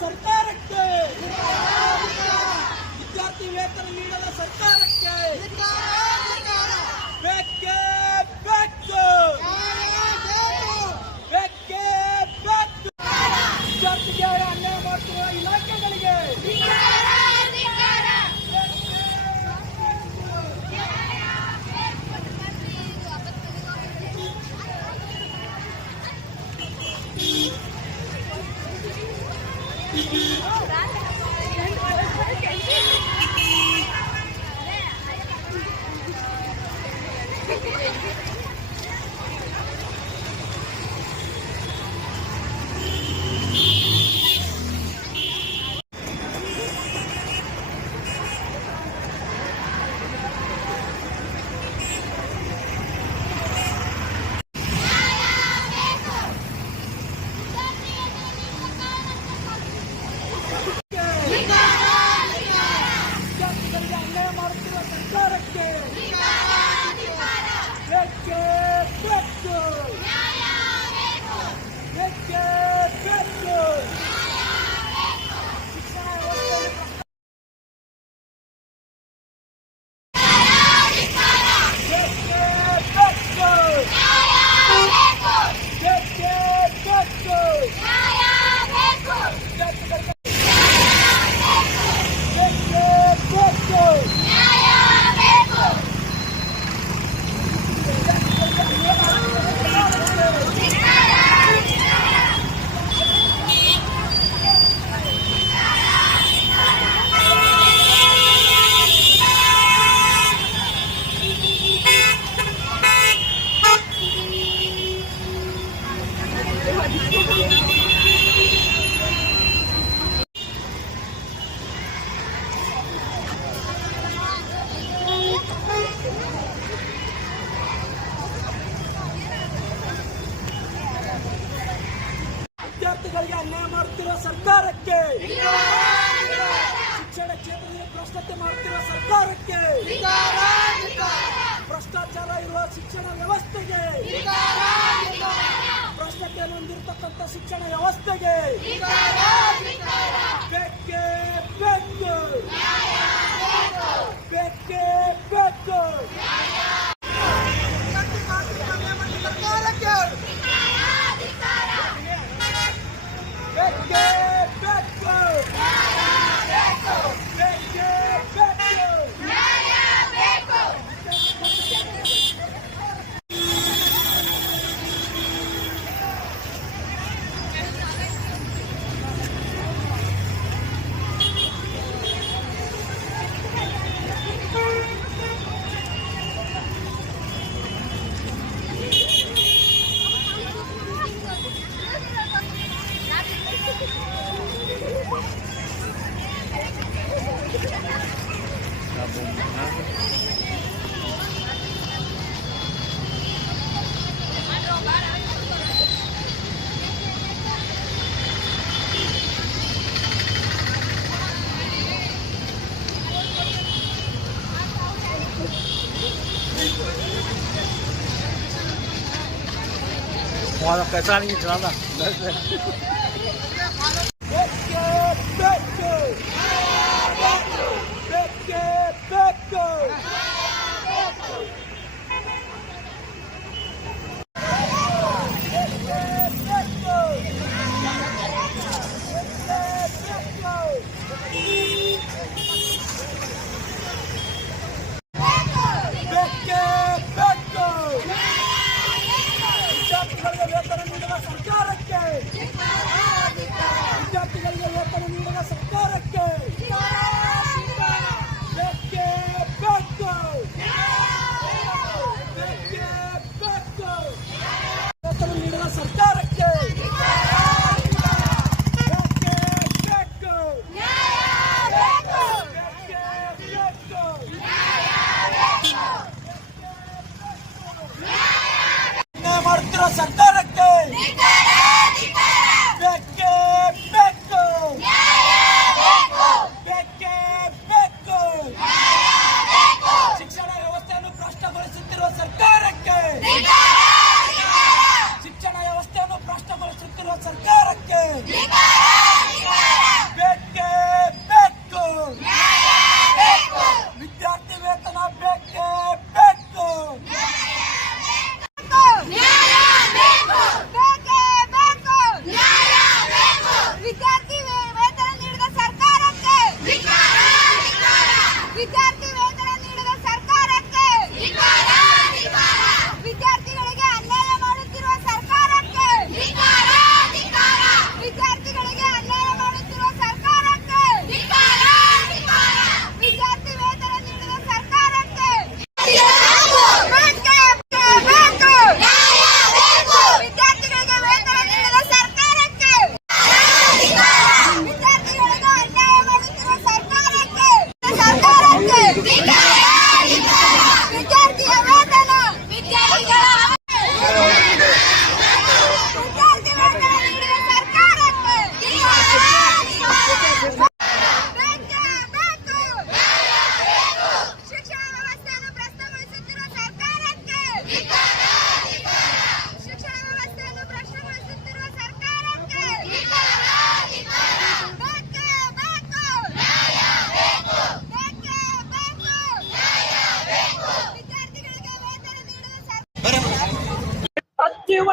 ಸರ್ಕಾರಕ್ಕೆ, ವಿದ್ಯಾರ್ಥಿ ವೇತನ ನೀಡದ ಸರ್ಕಾರಕ್ಕೆ ಬೇಕೇ ಬೇಕು, ಬೇಕೇ ಬೇಕು. ವಿದ್ಯಾರ್ಥಿಗೆ ಅನ್ಯಾಯ ಮಾಡುತ್ತಿರುವ ಇಲಾಖೆಗಳಿಗೆ ವಿದ್ಯಾರ್ಥಿಗಳಿಗೆ ಅನ್ಯಾಯ ಮಾಡುತ್ತಿರುವ ಸರ್ಕಾರಕ್ಕೆ, ಶಿಕ್ಷಣ ಕ್ಷೇತ್ರದಲ್ಲಿ ಭ್ರಷ್ಟತೆ ಮಾಡುತ್ತಿರುವ ಸರ್ಕಾರಕ್ಕೆ, ಭ್ರಷ್ಟಾಚಾರ ಇರುವ ಶಿಕ್ಷಣ ವ್ಯವಸ್ಥೆಗೆ, ಭ್ರಷ್ಟತೆಯನ್ನು ಹೊಂದಿರತಕ್ಕಂಥ ಶಿಕ್ಷಣ ವ್ಯವಸ್ಥೆಗೆ ಬೇಕೇ ಬೇಕು, ಬೇಕೇ ಬೇಕು. Wow, कैसा नहीं चला ಸರ್ಕಾರಕ್ಕೆ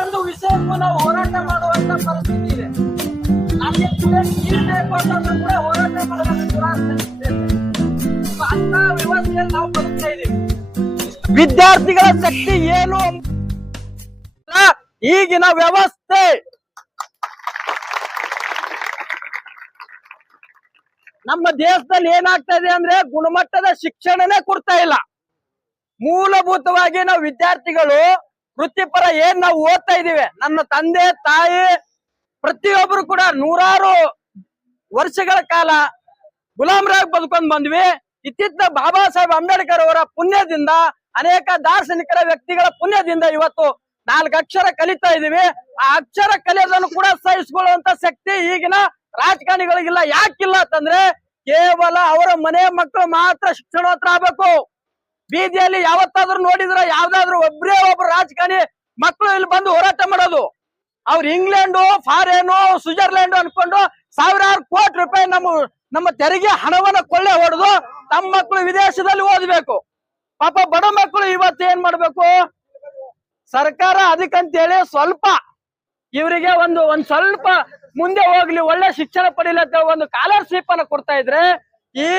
ಒಂದು ವಿಷಯಕ್ಕೂ ನಾವು ಹೋರಾಟ ಮಾಡುವಂತ ಪರಿಸ್ಥಿತಿ ಇದೆ. ನಮಗೆ ಕೂಡ ನೀರು ಬೇಕು ಅಂತಂದ್ರೂ ಕೂಡ ಹೋರಾಟ ಮಾಡುವಂತ ಅಂತ ವ್ಯವಸ್ಥೆಯಲ್ಲಿ ನಾವು ಬದುಕ್ತಾ ಇದ್ದೀವಿ. ವಿದ್ಯಾರ್ಥಿಗಳ ಶಕ್ತಿ ಏನು ಈಗಿನ ವ್ಯವಸ್ಥೆ. ನಮ್ಮ ದೇಶದಲ್ಲಿ ಏನಾಗ್ತಾ ಇದೆ ಅಂದ್ರೆ ಗುಣಮಟ್ಟದ ಶಿಕ್ಷಣನೇ ಕೊಡ್ತಾ ಇಲ್ಲ. ಮೂಲಭೂತವಾಗಿ ನಾವು ವಿದ್ಯಾರ್ಥಿಗಳು ವೃತ್ತಿಪರ ಏನ್ ನಾವು ಓದ್ತಾ ಇದೀವಿ, ನನ್ನ ತಂದೆ ತಾಯಿ ಪ್ರತಿಯೊಬ್ಬರು ಕೂಡ ನೂರಾರು ವರ್ಷಗಳ ಕಾಲ ಗುಲಾಮರಾಗಿ ಬದುಕೊಂಡ್ ಬಂದ್ವಿ. ಇತ್ತೀಚಿನ ಬಾಬಾ ಸಾಹೇಬ್ ಅಂಬೇಡ್ಕರ್ ಅವರ ಪುಣ್ಯದಿಂದ, ಅನೇಕ ದಾರ್ಶನಿಕರ ವ್ಯಕ್ತಿಗಳ ಪುಣ್ಯದಿಂದ ಇವತ್ತು 4 ಅಕ್ಷರ ಕಲಿತಾ ಇದೀವಿ. ಆ ಅಕ್ಷರ ಕಲಿಯೋದನ್ನು ಕೂಡ ಸಹಿಸಿಕೊಳ್ಳುವಂತ ಶಕ್ತಿ ಈಗಿನ ರಾಜಕಾರಣಿಗಳಿಗಿಲ್ಲ. ಯಾಕಿಲ್ಲ ಅಂತಂದ್ರೆ ಕೇವಲ ಅವರ ಮನೆ ಮಕ್ಕಳು ಮಾತ್ರ ಶಿಕ್ಷಣೋತ್ತರ ಆಗ್ಬೇಕು. ಬೀದಿಯಲ್ಲಿ ಯಾವತ್ತಾದ್ರೂ ನೋಡಿದ್ರ ಯಾವ್ದಾದ್ರು ಒಬ್ಬರೇ ಒಬ್ರು ರಾಜಕಾರಣಿ ಮಕ್ಕಳು ಇಲ್ಲಿ ಬಂದು ಹೋರಾಟ ಮಾಡೋದು? ಅವ್ರು ಇಂಗ್ಲೆಂಡು, ಫಾರೇನು, ಸ್ವಿಟ್ಜರ್ಲೆಂಡ್ ಅನ್ಕೊಂಡು ಸಾವಿರಾರು ಕೋಟಿ ರೂಪಾಯಿ ನಮ್ಮ ತೆರಿಗೆ ಹಣವನ್ನ ಕೊಳ್ಳೆ ಹೊಡೆದು ತಮ್ಮ ಮಕ್ಕಳು ವಿದೇಶದಲ್ಲಿ ಓದ್ಬೇಕು. ಪಾಪ ಬಡ ಮಕ್ಕಳು ಇವತ್ತು ಏನ್ ಮಾಡ್ಬೇಕು? ಸರ್ಕಾರ ಅದಕ್ಕಂತೇಳಿ ಸ್ವಲ್ಪ ಇವರಿಗೆ ಒಂದು ಸ್ವಲ್ಪ ಮುಂದೆ ಹೋಗ್ಲಿ, ಒಳ್ಳೆ ಶಿಕ್ಷಣ ಪಡೀಲಿ ಅಂತ ಒಂದು ಸ್ಕಾಲರ್ಶಿಪ್ ಅನ್ನ ಕೊಡ್ತಾ ಇದ್ರೆ, ಈ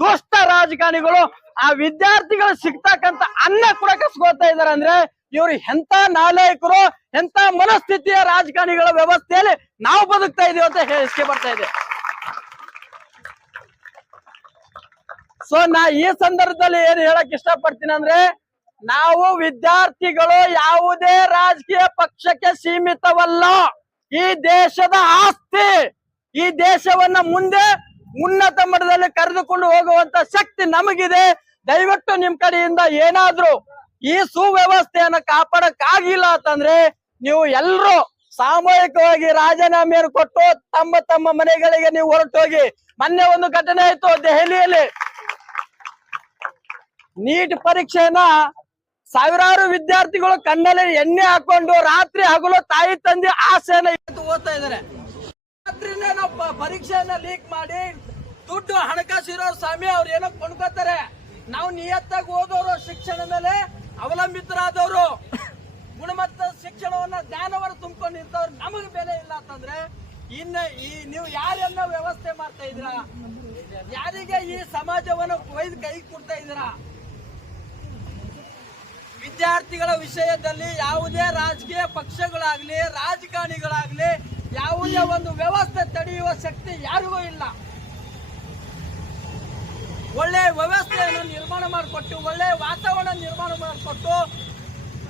ದುಷ್ಟ ರಾಜಕಾರಣಿಗಳು ಆ ವಿದ್ಯಾರ್ಥಿಗಳು ಸಿಗ್ತಕ್ಕಂತ ಅನ್ನ ಕೂಡ ಕಸ್ಕೋತಾ ಇದಾರೆ. ಅಂದ್ರೆ ಇವ್ರು ಎಂತ ನಾಲಾಯಕರು, ಎಂತ ಮನಸ್ಥಿತಿಯ ರಾಜಕಾರಣಿಗಳ ವ್ಯವಸ್ಥೆಯಲ್ಲಿ ನಾವು ಬದುಕ್ತಾ ಇದೀವಿ ಅಂತ ಹೇಳಿಕೆ ಬರ್ತಾ ಇದೆ. ಸೊ ನಾ ಈ ಸಂದರ್ಭದಲ್ಲಿ ಏನ್ ಹೇಳಕ್ ಇಷ್ಟಪಡ್ತೀನಿ ಅಂದ್ರೆ, ನಾವು ವಿದ್ಯಾರ್ಥಿಗಳು ಯಾವುದೇ ರಾಜಕೀಯ ಪಕ್ಷಕ್ಕೆ ಸೀಮಿತವಲ್ಲ. ಈ ದೇಶದ ಆಸ್ತಿ. ಈ ದೇಶವನ್ನ ಮುಂದೆ ಉನ್ನತ ಮಟ್ಟದಲ್ಲಿ ಕರೆದುಕೊಂಡು ಹೋಗುವಂತ ಶಕ್ತಿ ನಮಗಿದೆ. ದಯವಿಟ್ಟು ನಿಮ್ ಕಡೆಯಿಂದ ಏನಾದ್ರೂ ಈ ಸುವ್ಯವಸ್ಥೆಯನ್ನ ಕಾಪಾಡಕ್ಕಾಗಿಲ್ಲ ಅಂತಂದ್ರೆ ನೀವು ಎಲ್ರು ಸಾಮೂಹಿಕವಾಗಿ ರಾಜೀನಾಮೆಯನ್ನು ಕೊಟ್ಟು ತಮ್ಮ ತಮ್ಮ ಮನೆಗಳಿಗೆ ನೀವು ಹೊರಟೋಗಿ. ಮೊನ್ನೆ ಒಂದು ಘಟನೆ ಆಯ್ತು ದೆಹಲಿಯಲ್ಲಿ. ನೀಟ್ ಪರೀಕ್ಷೆಯನ್ನ ಸಾವಿರಾರು ವಿದ್ಯಾರ್ಥಿಗಳು ಕಣ್ಣಲ್ಲಿ ಎಣ್ಣೆ ಹಾಕೊಂಡು ರಾತ್ರಿ ಹಗಲು ತಾಯಿ ತಂದೆ ಆಸೆಯನ್ನ ಓದ್ತಾ ಇದಾರೆ. ರಾತ್ರಿನೇ ನಾವು ಪರೀಕ್ಷೆಯನ್ನ ಲೀಕ್ ಮಾಡಿ ದುಡ್ಡು ಹಣಕಾಸು ಇರೋ ಸ್ವಾಮಿ ಅವ್ರು ಏನೋ ಕೊಂಡ್ಕೋತಾರೆ. ನಾವು ನಿಯತ್ತಾಗಿ ಓದೋರು, ಶಿಕ್ಷಣ ಮೇಲೆ ಅವಲಂಬಿತರಾದವರು, ಗುಣಮಟ್ಟದ ಶಿಕ್ಷಣವನ್ನ ಜ್ಞಾನವನ್ನು ತುಂಬಿಕೊಂಡು ನಿಂತವ್ರು ನಮಗೆ ಬೆಲೆ ಇಲ್ಲ ಅಂತಂದ್ರೆ ನೀವು ಯಾರನ್ನ ವ್ಯವಸ್ಥೆ ಮಾಡ್ತಾ ಇದ್ದೀರಾ? ಯಾರಿಗೆ ಈ ಸಮಾಜವನ್ನು ಒಯ್ದು ಕೈ ಕೊಡ್ತಾ ಇದ್ದೀರಾ? ವಿದ್ಯಾರ್ಥಿಗಳ ವಿಷಯದಲ್ಲಿ ಯಾವುದೇ ರಾಜಕೀಯ ಪಕ್ಷಗಳಾಗ್ಲಿ, ರಾಜಕಾರಣಿಗಳಾಗ್ಲಿ ಯಾವುದೇ ಒಂದು ವ್ಯವಸ್ಥೆ ತಡೆಯುವ ಶಕ್ತಿ ಯಾರಿಗೂ ಇಲ್ಲ. ಒಳ್ಳೆ ವ್ಯವಸ್ಥೆಯನ್ನು ನಿರ್ಮಾಣ ಮಾಡಿಕೊಟ್ಟು, ಒಳ್ಳೆ ವಾತಾವರಣ ನಿರ್ಮಾಣ ಮಾಡಿಕೊಟ್ಟು,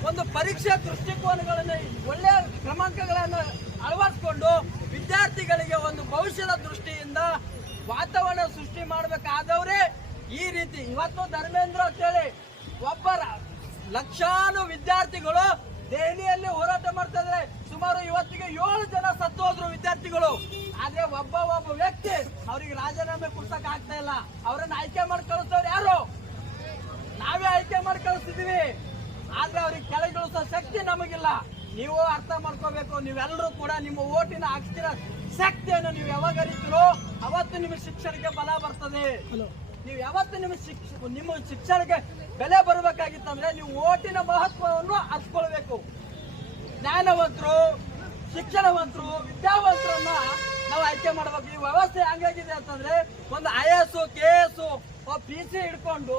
ಒಂದು ಪರೀಕ್ಷಾ ದೃಷ್ಟಿಕೋನಗಳನ್ನು, ಒಳ್ಳೆಯ ಕ್ರಮಾಂಕಗಳನ್ನು ಅಳವಡಿಸಿಕೊಂಡು ವಿದ್ಯಾರ್ಥಿಗಳಿಗೆ ಒಂದು ಭವಿಷ್ಯದ ದೃಷ್ಟಿಯಿಂದ ವಾತಾವರಣ ಸೃಷ್ಟಿ ಮಾಡಬೇಕಾದವರೇ ಈ ರೀತಿ. ಇವತ್ತು ಧರ್ಮೇಂದ್ರ ಅಂತೇಳಿ ಒಬ್ಬ ಲಕ್ಷಾನು ವಿದ್ಯಾರ್ಥಿಗಳು ದೆಹಲಿಯಲ್ಲಿ ಹೋರಾಟ ಮಾಡ್ತಾ ಇದ್ದಾರೆ. ಸುಮಾರು ಇವತ್ತಿಗೆ 7 ಜನ ಸತ್ತು ಹೋದ್ರು ವಿದ್ಯಾರ್ಥಿಗಳು. ಆದ್ರೆ ಒಬ್ಬ ವ್ಯಕ್ತಿ ಅವ್ರಿಗೆ ರಾಜೀನಾಮೆ ಕೊಡ್ಸಕ್ ಆಗ್ತಾ ಇಲ್ಲ. ಅವರನ್ನ ಆಯ್ಕೆ ಮಾಡಿ ಕಳಿಸ್ತವ್ರು ಯಾರು? ನಾವೇ ಆಯ್ಕೆ ಮಾಡಿ ಕಳಿಸ್ತಿದೀವಿ. ಆದ್ರೆ ಅವ್ರಿಗೆ ಕೆಳಗಿಳಿಸೋ ಶಕ್ತಿ ನಮಗಿಲ್ಲ. ನೀವು ಅರ್ಥ ಮಾಡ್ಕೋಬೇಕು. ನೀವೆಲ್ಲರೂ ಕೂಡ ನಿಮ್ಮ ಓಟಿನ ಅಕ್ಷರ ಶಕ್ತಿಯನ್ನು ನೀವು ಯಾವಾಗ ಅರಿತೀರೋ ಅವತ್ತು ನಿಮ್ಮ ಶಿಕ್ಷಣಕ್ಕೆ ಬಲ ಬರ್ತದೆ. ನೀವು ಯಾವತ್ತು ನಿಮ್ಮ ಶಿಕ್ಷಣಕ್ಕೆ ಬೆಲೆ ಬರಬೇಕಾಗಿತ್ತಂದ್ರೆ ನೀವು ಓಟಿನ ಮಹತ್ವವನ್ನು ಅರ್ಸ್ಕೊಳ್ಬೇಕು. ಜ್ಞಾನವಂತರು, ಶಿಕ್ಷಣವಂತರು, ವಿದ್ಯಾವಂತರನ್ನ ನಾವು ಆಯ್ಕೆ ಮಾಡಬೇಕು. ಈ ವ್ಯವಸ್ಥೆ ಹಂಗಾಗಿದೆ ಅಂತಂದ್ರೆ ಒಂದು IAS, KS, PC ಹಿಡ್ಕೊಂಡು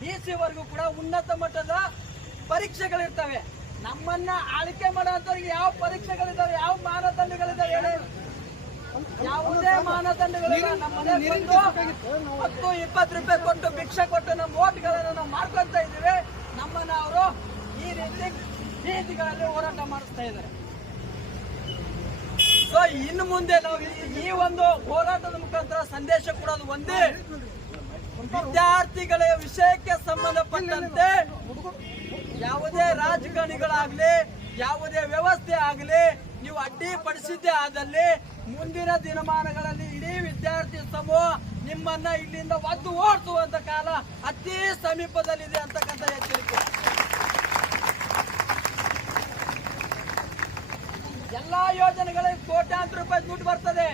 DC ವರೆಗೂ ಕೂಡ ಉನ್ನತ ಮಟ್ಟದ ಪರೀಕ್ಷೆಗಳಿರ್ತವೆ. ನಮ್ಮನ್ನ ಆಳ್ಕೆ ಮಾಡೋಂಥವ್ರಿಗೆ ಯಾವ ಪರೀಕ್ಷೆಗಳಿದಾವೆ, ಯಾವ ಮಾನದಂಡಗಳಿದಾವೆ ಹೇಳಿ? ಯಾವುದೇ ಮಾನದಂಡಗಳಿಲ್ಲ. ನಮ್ಮ ಮನೆ ಬಂದು 10-20 ರೂಪಾಯಿ ಕೊಟ್ಟು ಭಿಕ್ಷೆ ಕೊಟ್ಟು ನಮ್ಮ ಓಟ್ಗಳನ್ನು ನಾವು ಮಾಡ್ಕೊಂತ ಇದ್ದೀವಿ. ನಮ್ಮನ್ನ ಅವರು ಈ ರೀತಿ ಬೀದಿಗಳಲ್ಲಿ ಹೋರಾಟ ಮಾಡಿಸ್ತಾ ಇದ್ದಾರೆ. ಸೊ ಇನ್ನು ಮುಂದೆ ನಾವು ಈ ಒಂದು ಹೋರಾಟದ ಮುಖಾಂತರ ಸಂದೇಶ ಕೊಡೋದು ಒಂದೇ, ವಿದ್ಯಾರ್ಥಿಗಳ ವಿಷಯಕ್ಕೆ ಸಂಬಂಧಪಟ್ಟಂತೆ ಯಾವುದೇ ರಾಜಕಾರಣಿಗಳಾಗ್ಲಿ, ಯಾವುದೇ ವ್ಯವಸ್ಥೆ ಆಗಲಿ ನೀವು ಅಡ್ಡಿಪಡಿಸಿದ್ದೇ ಆದಲ್ಲಿ ಮುಂದಿನ ದಿನಮಾನಗಳಲ್ಲಿ ಇಡೀ ವಿದ್ಯಾರ್ಥಿ ಸಮೂಹ ನಿಮ್ಮನ್ನ ಇಲ್ಲಿಂದ ಒದ್ದು ಓಡಿಸುವಂತ ಕಾಲ ಅತಿ ಸಮೀಪದಲ್ಲಿದೆ ಅಂತಕ್ಕಂಥ ಎಚ್ಚರಿಕೆ. ಎಲ್ಲಾ ಯೋಜನೆಗಳಿಗೆ ಕೋಟ್ಯಾಂತರ ರೂಪಾಯಿ ದುಡ್ಡು ಬರ್ತದೆ.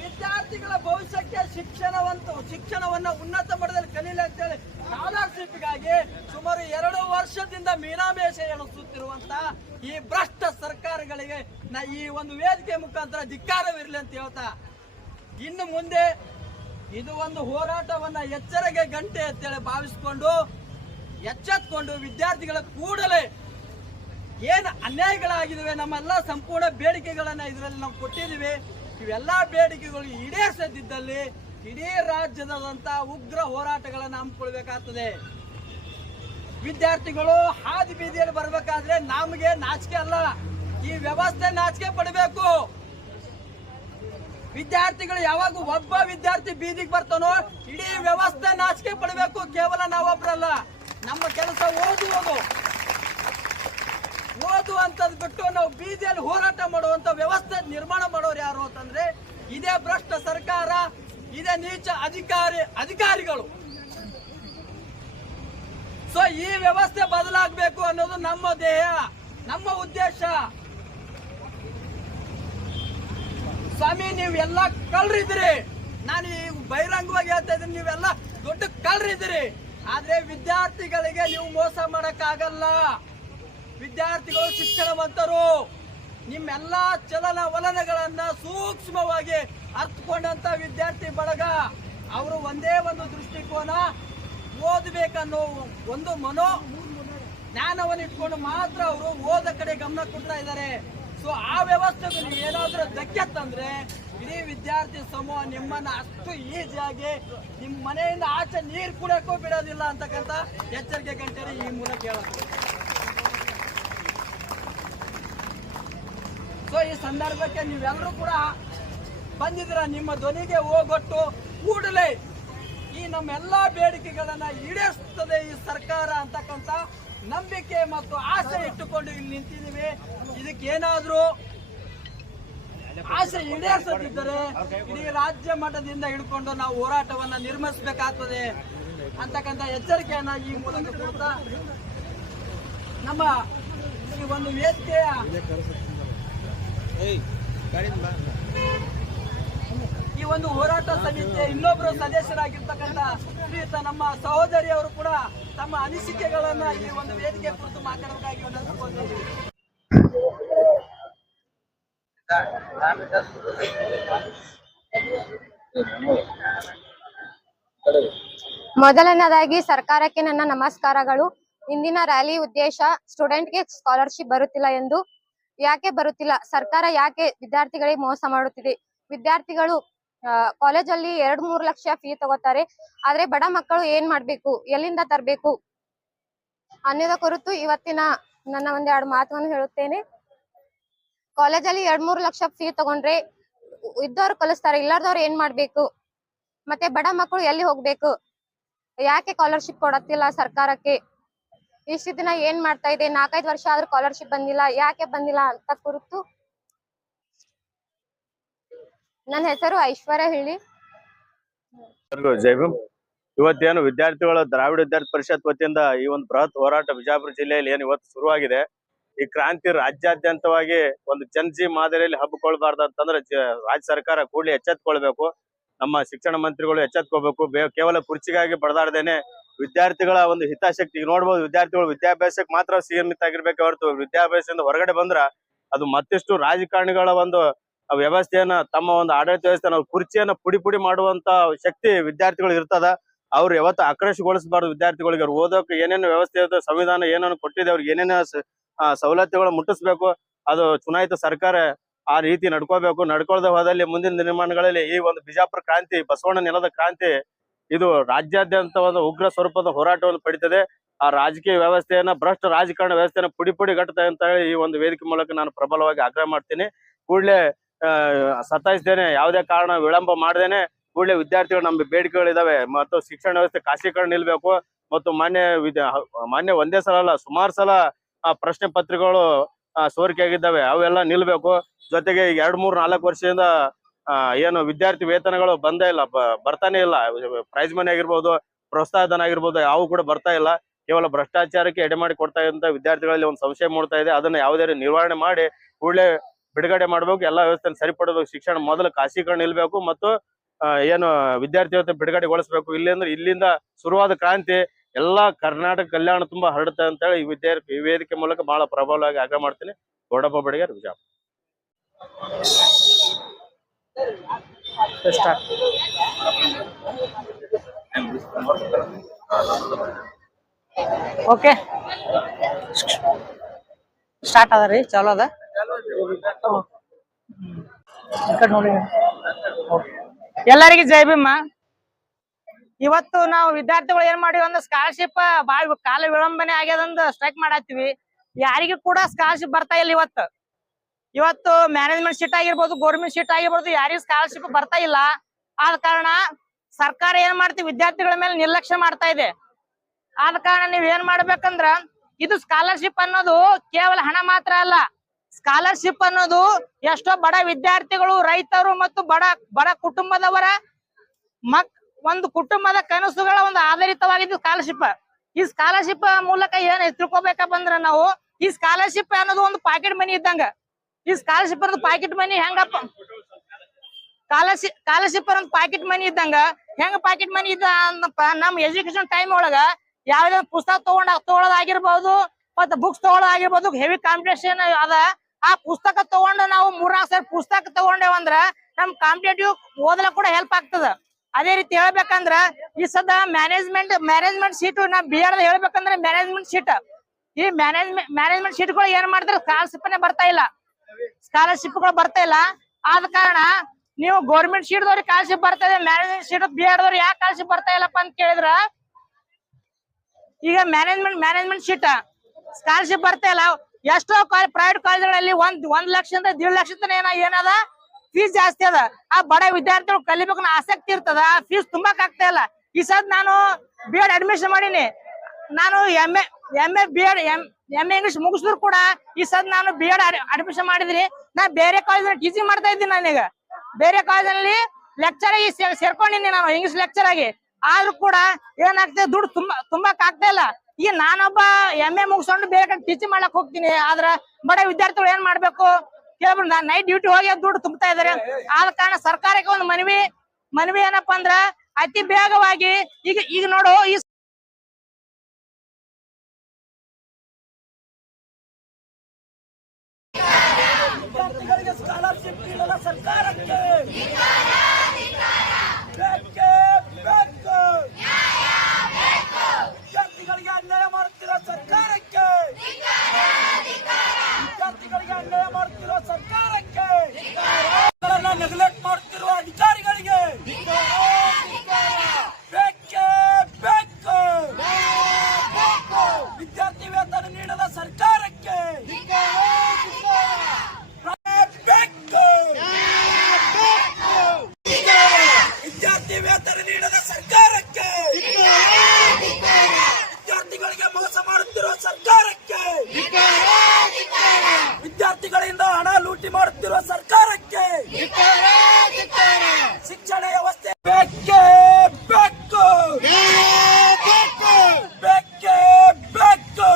ವಿದ್ಯಾರ್ಥಿಗಳ ಭವಿಷ್ಯಕ್ಕೆ ಶಿಕ್ಷಣವನ್ನ ಉನ್ನತ ಮಟ್ಟದಲ್ಲಿ ಕಲೀಲಿ ಅಂತೇಳಿ ಸ್ಕಾಲರ್ಶಿಪ್ಗಾಗಿ ಸುಮಾರು 2 ವರ್ಷದಿಂದ ಮೀನಾಮೇಷ ಎಣಿಸುತ್ತಿರುವಂತ ಈ ಭ್ರಷ್ಟ ಸರ್ಕಾರಗಳಿಗೆ ಈ ಒಂದು ವೇದಿಕೆ ಮುಖಾಂತರ ಧಿಕ್ಕಾರವಿರಲಿ ಅಂತ ಹೇಳ್ತಾ, ಇನ್ನು ಮುಂದೆ ಇದು ಒಂದು ಹೋರಾಟವನ್ನ ಎಚ್ಚರಿಕೆ ಗಂಟೆ ಅಂತೇಳಿ ಭಾವಿಸಿಕೊಂಡು ಎಚ್ಚೆತ್ಕೊಂಡು ವಿದ್ಯಾರ್ಥಿಗಳ ಕೂಡಲೇ ಏನು ಅನ್ಯಾಯಗಳಾಗಿದ್ದಾವೆ, ನಮ್ಮೆಲ್ಲ ಸಂಪೂರ್ಣ ಬೇಡಿಕೆಗಳನ್ನ ಇದರಲ್ಲಿ ನಾವು ಕೊಟ್ಟಿದ್ದೀವಿ. ಇವೆಲ್ಲ ಬೇಡಿಕೆಗಳು ಈಡೇರಿಸದಿದ್ದಲ್ಲಿ ಇಡೀ ರಾಜ್ಯದಾದಂತ ಉಗ್ರ ಹೋರಾಟಗಳನ್ನು ಹಮ್ಮಿಕೊಳ್ಬೇಕಾಗ್ತದೆ. ವಿದ್ಯಾರ್ಥಿಗಳು ಹಾದಿ ಬೀದಿಯಲ್ಲಿ ಬರಬೇಕಾದ್ರೆ ನಮಗೆ ನಾಚಿಕೆ ಅಲ್ಲ, ಈ ವ್ಯವಸ್ಥೆ ನಾಚಿಕೆ ಪಡಬೇಕು. ವಿದ್ಯಾರ್ಥಿಗಳು ಯಾವಾಗ ಒಬ್ಬ ವಿದ್ಯಾರ್ಥಿ ಬೀದಿಗೆ ಬರ್ತಾನೋ ಇಡೀ ವ್ಯವಸ್ಥೆ ನಾಚಿಕೆ ಪಡಬೇಕು. ಕೇವಲ ನಾವೊಬ್ಬರಲ್ಲ, ನಮ್ಮ ಕೆಲಸ ಓದುವಂತದ್ದು ಬಿಟ್ಟು ನಾವು ಬೀದಿಯಲ್ಲಿ ಹೋರಾಟ ಮಾಡುವಂತ ವ್ಯವಸ್ಥೆ ನಿರ್ಮಾಣ ಮಾಡೋರು ಯಾರು ಅಂತಂದ್ರೆ ಇದೇ ಭ್ರಷ್ಟ ಸರ್ಕಾರ, ಇದೇ ನೀಚ ಅಧಿಕಾರಿಗಳು. ಸೊ ಈ ವ್ಯವಸ್ಥೆ ಬದಲಾಗಬೇಕು ಅನ್ನೋದು ನಮ್ಮ ಧ್ಯೇಯ, ನಮ್ಮ ಉದ್ದೇಶ. ಸ್ವಾಮಿ, ನೀವೆಲ್ಲ ಕಳ್ರಿದ್ದೀರಿ, ನಾನು ಈ ಬಹಿರಂಗವಾಗಿ ಹೇಳ್ತಾ ಇದ್ದೀನಿ, ನೀವೆಲ್ಲ ದೊಡ್ಡ ಕಳ್ರಿದ್ದೀರಿ. ಆದ್ರೆ ವಿದ್ಯಾರ್ಥಿಗಳಿಗೆ ನೀವು ಮೋಸ ಮಾಡಕ್ಕಾಗಲ್ಲ. ವಿದ್ಯಾರ್ಥಿಗಳು ಶಿಕ್ಷಣವಂತರು, ನಿಮ್ಮೆಲ್ಲ ಚಲನವಲನಗಳನ್ನ ಸೂಕ್ಷ್ಮವಾಗಿ ಅರ್ಥಕೊಂಡಂತ ವಿದ್ಯಾರ್ಥಿ ಬಳಗ. ಅವರು ಒಂದೇ ಒಂದು ದೃಷ್ಟಿಕೋನ, ಓದಬೇಕನ್ನೋ ಒಂದು ಜ್ಞಾನವನ್ನು ಇಟ್ಕೊಂಡು ಮಾತ್ರ ಅವರು ಓದ ಕಡೆ ಗಮನ ಕೊಡ್ತಾ ಇದ್ದಾರೆ. ಸೊ ಆ ವ್ಯವಸ್ಥೆಗೆ ನೀವು ಏನಾದ್ರೂ ಧಕ್ಕೆ ತಂದ್ರೆ ಇಡೀ ವಿದ್ಯಾರ್ಥಿ ಸಮೂಹ ನಿಮ್ಮನ್ನ ಅಷ್ಟು ಈಸಿಯಾಗಿ ನಿಮ್ಮ ಮನೆಯಿಂದ ಆಚೆ ನೀರು ಕುಡಿಯೋಕ್ಕೂ ಬಿಡೋದಿಲ್ಲ ಅಂತಕ್ಕಂಥ ಎಚ್ಚರಿಕೆ ಗಂಟೆ ಈ ಮೂಲಕ ಹೇಳುತ್ತೆ. ಸೊ ಈ ಸಂದರ್ಭಕ್ಕೆ ನೀವೆಲ್ಲರೂ ಕೂಡ ಬಂದಿದ್ದೀರ, ನಿಮ್ಮ ಧ್ವನಿಗೆ ಹೋಗೊಟ್ಟು ಕೂಡಲೇ ಈ ನಮ್ಮೆಲ್ಲಾ ಬೇಡಿಕೆಗಳನ್ನ ಈಡೇರಿಸುತ್ತದೆ ಈ ಸರ್ಕಾರ ಅಂತಕ್ಕಂಥ ನಂಬಿಕೆ ಮತ್ತು ಆಸೆ ಇಟ್ಟುಕೊಂಡು ಇಲ್ಲಿ ನಿಂತಿದ್ದೀವಿ. ಇದಕ್ಕೇನಾದ್ರೂ ಆಸೆ ಈಡೇರಿಸದಿದ್ದರೆ ಇಡೀ ರಾಜ್ಯ ಮಟ್ಟದಿಂದ ಹಿಡ್ಕೊಂಡು ನಾವು ಹೋರಾಟವನ್ನ ನಿರ್ಮಿಸಬೇಕಾಗ್ತದೆ ಅಂತಕ್ಕಂಥ ಎಚ್ಚರಿಕೆಯನ್ನ ಈ ಮೂಲಕ ಕೊಡ್ತಾ ನಮ್ಮ ಈ ಒಂದು ವೇದಿಕೆಯ ಈ ಒಂದು ಹೋರಾಟ ಸಮಿತಿಯ ಇನ್ನೊಬ್ಬರು ಸದಸ್ಯರಾಗಿರ್ತಕ್ಕಂಥ ಶ್ರೀಯುತ ನಮ್ಮ ಸಹೋದರಿಯವರು ಕೂಡ ತಮ್ಮ ಅನಿಸಿಕೆಗಳನ್ನ ಈ ಒಂದು ವೇದಿಕೆ ಕುರಿತು ಮಾತಾಡಬೇಕಾಗಿ ವಿನಂತಿಸಿಕೊಂಡಿದ್ದೀವಿ. ಮೊದಲನೇದಾಗಿ ಸರ್ಕಾರಕ್ಕೆ ನನ್ನ ನಮಸ್ಕಾರಗಳು. ಇಂದಿನ ರ್ಯಾಲಿ ಉದ್ದೇಶ ಸ್ಟೂಡೆಂಟ್ಗೆ ಸ್ಕಾಲರ್ಶಿಪ್ ಬರುತ್ತಿಲ್ಲ ಎಂದು. ಯಾಕೆ ಬರುತ್ತಿಲ್ಲ? ಸರ್ಕಾರ ಯಾಕೆ ವಿದ್ಯಾರ್ಥಿಗಳಿಗೆ ಮೋಸ ಮಾಡುತ್ತಿದೆ? ವಿದ್ಯಾರ್ಥಿಗಳು ಕಾಲೇಜಲ್ಲಿ 2-3 ಲಕ್ಷ ಫೀ ತಗೋತಾರೆ, ಆದ್ರೆ ಬಡ ಮಕ್ಕಳು ಏನ್ ಮಾಡ್ಬೇಕು, ಎಲ್ಲಿಂದ ತರಬೇಕು ಅನ್ನೋದ ಕುರಿತು ಇವತ್ತಿನ ನನ್ನ ಒಂದೆರಡು ಮಾತುಗಳನ್ನು ಹೇಳುತ್ತೇನೆ. ಕಾಲೇಜಲ್ಲಿ 2-3 ಲಕ್ಷ ಫೀ ತಗೊಂಡ್ರೆ ಇದ್ದವ್ರು ಕಲಿಸ್ತಾರೆ, ಇಲ್ಲಾರ್ದವ್ರು ಏನ್ ಮಾಡ್ಬೇಕು? ಮತ್ತೆ ಬಡ ಮಕ್ಕಳು ಎಲ್ಲಿ ಹೋಗ್ಬೇಕು? ಯಾಕೆ ಸ್ಕಾಲರ್ಶಿಪ್ ಕೊಡತ್ತಿಲ್ಲ ಸರ್ಕಾರಕ್ಕೆ? ಇಷ್ಟು ದಿನ ಏನ್ ಮಾಡ್ತಾ ಇದೆ? 4-5 ವರ್ಷ ಆದ್ರೂ ಸ್ಕಾಲರ್ಶಿಪ್ ಬಂದಿಲ್ಲ, ಯಾಕೆ ಬಂದಿಲ್ಲ ಅಂತ ಕುರಿತು. ನನ್ನ ಹೆಸರು ಐಶ್ವರ್ಯ ಹೇಳಿ. ಜೈ ಭೀಮ್. ಇವತ್ತೇನು ವಿದ್ಯಾರ್ಥಿಗಳು ದ್ರಾವಿಡ ವಿದ್ಯಾರ್ಥಿ ಪರಿಷತ್ ವತಿಯಿಂದ ಈ ಒಂದು ಬೃಹತ್ ಹೋರಾಟ ಬಿಜಾಪುರ ಜಿಲ್ಲೆಯಲ್ಲಿ ಏನು ಇವತ್ತು ಶುರುವಾಗಿದೆ. ಈ ಕ್ರಾಂತಿ ರಾಜ್ಯಾದ್ಯಂತವಾಗಿ ಒಂದು ಜನಜಿ ಮಾದರಿಯಲ್ಲಿ ಹಬ್ಬಿಕೊಳ್ಬಾರ್ದು ಅಂತಂದ್ರೆ ರಾಜ್ಯ ಸರ್ಕಾರ ಕೂಡಲೇ ಎಚ್ಚೆತ್ಕೊಳ್ಬೇಕು. ನಮ್ಮ ಶಿಕ್ಷಣ ಮಂತ್ರಿಗಳು ಎಚ್ಚೆತ್ಕೋಬೇಕು. ಕೇವಲ ಕುರ್ಚಿಗಾಗಿ ಬಡದಾಡ್ದೇನೆ ವಿದ್ಯಾರ್ಥಿಗಳ ಒಂದು ಹಿತಾಸಕ್ತಿ ನೋಡ್ಬೋದು. ವಿದ್ಯಾರ್ಥಿಗಳು ವಿದ್ಯಾಭ್ಯಾಸಕ್ಕೆ ಮಾತ್ರ ಸೀಮಿತ ಆಗಿರ್ಬೇಕೆ ಹೊರತು ವಿದ್ಯಾಭ್ಯಾಸದಿಂದ ಹೊರಗಡೆ ಬಂದ್ರ ಅದು ಮತ್ತಿಷ್ಟು ರಾಜಕಾರಣಿಗಳ ಒಂದು ವ್ಯವಸ್ಥೆಯನ್ನ, ತಮ್ಮ ಒಂದು ಆಡಳಿತ ವ್ಯವಸ್ಥೆನ, ಕುರ್ಚಿಯನ್ನ ಪುಡಿ ಮಾಡುವಂತ ಶಕ್ತಿ ವಿದ್ಯಾರ್ಥಿಗಳು ಇರ್ತದ. ಅವ್ರು ಯಾವತ್ತು ಆಕ್ರೋಶಗೊಳಿಸಬಾರ್ದು. ವಿದ್ಯಾರ್ಥಿಗಳಿಗೆ ಅವ್ರು ಓದೋಕೆ ಏನೇನು ವ್ಯವಸ್ಥೆ ಇರುತ್ತೆ, ಸಂವಿಧಾನ ಏನೇನು ಕೊಟ್ಟಿದೆ, ಅವ್ರಿಗೆ ಏನೇನು ಸವಲತ್ತುಗಳು ಮುಟ್ಟಿಸ್ಬೇಕು, ಅದು ಚುನಾಯಿತ ಸರ್ಕಾರ ಆ ರೀತಿ ನಡ್ಕೋಬೇಕು. ನಡ್ಕೊಳ್ದೆ ಹೋದಲ್ಲಿ ಮುಂದಿನ ದಿನಮಾನಗಳಲ್ಲಿ ಈ ಒಂದು ಬಿಜಾಪುರ ಕ್ರಾಂತಿ, ಬಸವಣ್ಣ ನೆಲದ ಕ್ರಾಂತಿ, ಇದು ರಾಜ್ಯಾದ್ಯಂತ ಒಂದು ಉಗ್ರ ಸ್ವರೂಪದ ಹೋರಾಟವನ್ನು ಪಡಿತದೆ. ಆ ರಾಜಕೀಯ ವ್ಯವಸ್ಥೆಯನ್ನ, ಭ್ರಷ್ಟ ರಾಜಕಾರಣ ವ್ಯವಸ್ಥೆಯನ್ನ ಪುಡಿ ಗಟ್ಟುತ್ತೆ ಅಂತ ಹೇಳಿ ಈ ಒಂದು ವೇದಿಕೆ ಮೂಲಕ ನಾನು ಪ್ರಬಲವಾಗಿ ಆಗ್ರಹ ಮಾಡ್ತೀನಿ. ಕೂಡಲೇ ಸತಾಯಿಸ್ತೇನೆ, ಯಾವುದೇ ಕಾರಣ ವಿಳಂಬ ಮಾಡದೇನೆ ಕೂಡಲೇ ವಿದ್ಯಾರ್ಥಿಗಳು ನಮ್ಮ ಬೇಡಿಕೆಗಳಿದಾವೆ ಮತ್ತು ಶಿಕ್ಷಣ ವ್ಯವಸ್ಥೆ ಖಾಸಗೀಕರಣ ನಿಲ್ಬೇಕು. ಮತ್ತು ಮಾನ್ಯ ಒಂದೇ ಸಲ ಅಲ್ಲ, ಸುಮಾರು ಸಲ ಪ್ರಶ್ನೆ ಪತ್ರಿಕೆಗಳು ಸೋರಿಕೆ ಆಗಿದ್ದಾವೆ, ಅವೆಲ್ಲ ನಿಲ್ಬೇಕು. ಜೊತೆಗೆ 2-3-4 ವರ್ಷದಿಂದ ಏನು ವಿದ್ಯಾರ್ಥಿ ವೇತನಗಳು ಬಂದೇ ಇಲ್ಲ, ಬರ್ತಾನೆ ಇಲ್ಲ. ಪ್ರೈಸ್ ಮನಿ ಆಗಿರ್ಬೋದು, ಪ್ರೋತ್ಸಾಹ ಧನ ಆಗಿರ್ಬೋದು, ಯಾವ ಕೂಡ ಬರ್ತಾ ಇಲ್ಲ. ಕೇವಲ ಭ್ರಷ್ಟಾಚಾರಕ್ಕೆ ಎಡೆಮಾಡಿ ಕೊಡ್ತಾ ಇದ್ದಂತ ವಿದ್ಯಾರ್ಥಿಗಳಲ್ಲಿ ಒಂದು ಸಂಶಯ ಮೂಡ್ತಾ ಇದೆ. ಅದನ್ನ ಯಾವುದೇ ನಿರ್ವಹಣೆ ಮಾಡಿ ಕೂಡಲೇ ಬಿಡುಗಡೆ ಮಾಡ್ಬೇಕು. ಎಲ್ಲಾ ವ್ಯವಸ್ಥೆ ಸರಿಪಡಬೇಕು. ಶಿಕ್ಷಣ ಮೊದಲು ಖಾಸಗೀಕರಣ ನಿಲ್ಬೇಕು ಮತ್ತು ಏನು ವಿದ್ಯಾರ್ಥಿ ಬಿಡುಗಡೆಗೊಳಿಸಬೇಕು. ಇಲ್ಲಿಂದ ಶುರುವಾದ ಕ್ರಾಂತಿ ಎಲ್ಲಾ ಕರ್ನಾಟಕ ಕಲ್ಯಾಣ ತುಂಬಾ ಹರಡುತ್ತೆ ಅಂತ ಹೇಳಿ ಈ ವೇದಿಕೆ ಮೂಲಕ ಬಹಳ ಪ್ರಬಲವಾಗಿ ಆಗ್ರಹ ಮಾಡ್ತೀನಿ. ಗೌಡಪ್ಪ ಬಡಿಗೇರ್, ವಿಜಯಪುರ. ಓಕೆ ಸ್ಟಾರ್ಟ್ ಅದ ರೀ, ಚಲೋ ಅದ. ನೋಡಿ ಎಲ್ಲರಿಗೆ ಜೈ ಭೀಮ. ಇವತ್ತು ನಾವು ವಿದ್ಯಾರ್ಥಿಗಳು ಏನ್ ಮಾಡಿವಿ ಅಂದ್ರೆ ಸ್ಕಾಲರ್ಶಿಪ್ ಬಾಳ್ ಕಾಲ ವಿಳಂಬನೆ ಆಗ್ಯದಂದು ಸ್ಟ್ರೈಕ್ ಮಾಡತ್ತೀವಿ. ಯಾರಿಗೂ ಕೂಡ ಸ್ಕಾಲರ್ಶಿಪ್ ಬರ್ತಾ ಇಲ್ಲ. ಇವತ್ತು ಮ್ಯಾನೇಜ್ಮೆಂಟ್ ಸೀಟ್ ಆಗಿರ್ಬೋದು, ಗೌರ್ಮೆಂಟ್ ಸೀಟ್ ಆಗಿರ್ಬೋದು, ಯಾರಿಗೂ ಸ್ಕಾಲರ್ಶಿಪ್ ಬರ್ತಾ ಇಲ್ಲ. ಆದ ಕಾರಣ ಸರ್ಕಾರ ಏನ್ ಮಾಡ್ತೀವಿ, ವಿದ್ಯಾರ್ಥಿಗಳ ಮೇಲೆ ನಿರ್ಲಕ್ಷ್ಯ ಮಾಡ್ತಾ ಇದೆ. ಆದ ಕಾರಣ ನೀವ್ ಏನ್ ಮಾಡ್ಬೇಕಂದ್ರ, ಇದು ಸ್ಕಾಲರ್ಶಿಪ್ ಅನ್ನೋದು ಕೇವಲ ಹಣ ಮಾತ್ರ ಅಲ್ಲ. ಸ್ಕಾಲರ್ಶಿಪ್ ಅನ್ನೋದು ಎಷ್ಟೋ ಬಡ ವಿದ್ಯಾರ್ಥಿಗಳು, ರೈತರು ಮತ್ತು ಬಡ ಕುಟುಂಬದವರ ಒಂದು ಕುಟುಂಬದ ಕನಸುಗಳ ಒಂದು ಆಧಾರಿತವಾಗಿದ್ದು ಸ್ಕಾಲರ್ಶಿಪ್. ಈ ಸ್ಕಾಲರ್ಶಿಪ್ ಮೂಲಕ ಏನ್ ತಿಳ್ಕೊಬೇಕಪ್ಪ ಅಂದ್ರ, ನಾವು ಈ ಸ್ಕಾಲರ್ಶಿಪ್ ಅನ್ನೋದು ಒಂದು ಪಾಕೆಟ್ ಮನಿ ಇದ್ದಂಗ. ಈ ಸ್ಕಾಲರ್ಶಿಪ್ ಅನ್ನೋದು ಪಾಕೆಟ್ ಮನಿ ಹೆಂಗಪ್ಪ, ಸ್ಕಾಲರ್ಶಿಪ್ ಅನ್ನೋದು ಪಾಕೆಟ್ ಮನಿ ಇದ್ದಂಗ. ಹೆಂಗ ಪಾಕೆಟ್ ಮನಿ ಇದ್ದ ಅಂದಪ್ಪ, ನಮ್ ಎಜುಕೇಶನ್ ಟೈಮ್ ಒಳಗ ಯಾವ್ದೇ ಪುಸ್ತಕ ತಗೊಳ್ಳೋದಾಗಿರ್ಬೋದು, ಮತ್ತೆ ಬುಕ್ಸ್ ತಗೊಳ್ಳೋದಾಗಿರ್ಬೋದು, ಹೆವಿ ಕಾಂಪಿಟೇಷನ್ ಅದ. ಆ ಪುಸ್ತಕ ತಗೊಂಡು ನಾವು 3-4 ಸರಿ ಪುಸ್ತಕ ತಗೊಂಡೇವಂದ್ರ ನಮ್ ಕಾಂಪಿಟೇಟಿವ್ ಓದಲ ಕೂಡ ಹೆಲ್ಪ್ ಆಗ್ತದ. ಅದೇ ರೀತಿ ಹೇಳ್ಬೇಕಂದ್ರ ಈ ಸದ ಮ್ಯಾನೇಜ್ಮೆಂಟ್ ಸೀಟ್ ನಾ BEd ಹೇಳ್ಬೇಕಂದ್ರೆ ಮ್ಯಾನೇಜ್ಮೆಂಟ್ ಸೀಟ್, ಈ ಮ್ಯಾನೇಜ್ಮೆಂಟ್ ಸೀಟ್ ಗಳು ಏನ್ ಮಾಡ್ತಾರೆ, ಸ್ಕಾಲರ್ಶಿಪ್ ಗಳು ಬರ್ತಾ ಇಲ್ಲ. ಆದ ಕಾರಣ ನೀವು ಗೌರ್ಮೆಂಟ್ ಸೀಟ್ ದವ್ರಿಗೆ ಸ್ಕಾಲರ್ಶಿಪ್ ಬರ್ತಾ ಇದೆ, ಮ್ಯಾನೇಜ್ಮೆಂಟ್ ಸೀಟ್ BEd ದವ್ರಿಗೆ ಯಾಕೆ ಸ್ಕಾಲರ್ಶಿಪ್ ಬರ್ತಾ ಇಲ್ಲಪ್ಪ ಅಂತ ಕೇಳಿದ್ರ, ಈಗ ಮ್ಯಾನೇಜ್ಮೆಂಟ್ ಸೀಟ್ ಸ್ಕಾಲರ್ಶಿಪ್ ಬರ್ತಾ ಇಲ್ಲ. ಎಷ್ಟೋ ಪ್ರೈವೇಟ್ ಕಾಲೇಜ್ಗಳಲ್ಲಿ 1 ಲಕ್ಷದಿಂದ 1.5 ಲಕ್ಷ ತನ ಏನದ ಫೀಸ್ ಜಾಸ್ತಿ ಅದ. ಆ ಬಡ ವಿದ್ಯಾರ್ಥಿಗಳು ಕಲಿಬೇಕು ಆಸಕ್ತಿ ಇರ್ತದ, ಫೀಸ್ ತುಂಬಾಕ್ ಆಗ್ತಾ ಇಲ್ಲ. ಈ ಸದ್ ನಾನು BEd ಅಡ್ಮಿಷನ್ ಮಾಡೀನಿ. ನಾನು MA BEd ಇಂಗ್ಲಿಷ್ ಮುಗಿಸಿದ್ರು ಕೂಡ ಈ ಸದ್ ನಾನು BEd ಅಡ್ಮಿಷನ್ ಮಾಡಿದ್ರಿ. ನಾ ಬೇರೆ ಕಾಲೇಜ್ ಟೀಚಿಂಗ್ ಮಾಡ್ತಾ ಇದ್ದೀನಿ. ನಾನೀಗ ಬೇರೆ ಕಾಲೇಜಲ್ಲಿ ಲೆಕ್ಚರ್ ಆಗಿ ಸೇರ್ಕೊಂಡಿನಿ, ನಾನು ಇಂಗ್ಲಿಷ್ ಲೆಕ್ಚರ್ ಆಗಿ. ಆದ್ರೂ ಕೂಡ ಏನಾಗ್ತದೆ, ದುಡ್ಡು ತುಂಬಾಕ್ ಆಗ್ತಾ ಇಲ್ಲ. ಈಗ ನಾನೊಬ್ಬ MA ಮುಗಿಸ್ಕೊಂಡು ಬೇರೆ ಕಡೆ ಟೀಚಿಂಗ್ ಮಾಡ್ಲಕ್ ಹೋಗ್ತೀನಿ. ಆದ್ರ ಬಡ ವಿದ್ಯಾರ್ಥಿಗಳು ಏನ್ ಮಾಡ್ಬೇಕು ಕೇಳ್ಬಿಟ್ಟು ನೈಟ್ ಡ್ಯೂಟಿ ಹೋಗಿ ದುಡ್ಡು ತುಂಬತಾ ಇದಾರೆ. ಆದ ಕಾರಣ ಸರ್ಕಾರಕ್ಕೆ ಒಂದು ಮನವಿ ಏನಪ್ಪಾ ಅಂದ್ರ, ಅತಿ ಬೇಗವಾಗಿ ಈಗ ನೋಡು, ಈ ಸ್ಕಾಲರ್ಶಿಪ್ ನೀಡಲ ಸರ್ಕಾರಕ್ಕೆ ವಿದ್ಯಾರ್ಥಿಗಳಿಗೆ ಅನ್ಯಾಯ ಮಾಡುತ್ತಿರೋ ಸರ್ಕಾರಕ್ಕೆ, ವಿದ್ಯಾರ್ಥಿಗಳಿಗೆ ಅನ್ಯಾಯ ಮಾಡುತ್ತಿರುವ ಸರ್ಕಾರಕ್ಕೆ, ನೆಗ್ಲೆಕ್ಟ್ ಮಾಡುತ್ತಿರುವ ಅಧಿಕಾರಿಗಳಿಗೆ ಬೇಕೇ ಬೇಕು. ವಿದ್ಯಾರ್ಥಿ ವೇತನ ನೀಡದ ಸರ್ಕಾರಕ್ಕೆ ವಿದ್ಯಾರ್ಥಿ ವೇತನ ನೀಡದ ಸರ್ಕಾರಕ್ಕೆ, ವಿದ್ಯಾರ್ಥಿಗಳಿಗೆ ಮೋಸ ಮಾಡುತ್ತಿರುವ ಸರ್ಕಾರಕ್ಕೆ, ವಿದ್ಯಾರ್ಥಿಗಳಿಂದ ಹಣ ಲೂಟಿ ಮಾಡುತ್ತಿರುವ ಸರ್ಕಾರಕ್ಕೆ, ಶಿಕ್ಷಣ ವ್ಯವಸ್ಥೆ ಬೇಕೇ ಬೇಕು, ಬೇಕೇ ಬೇಕು.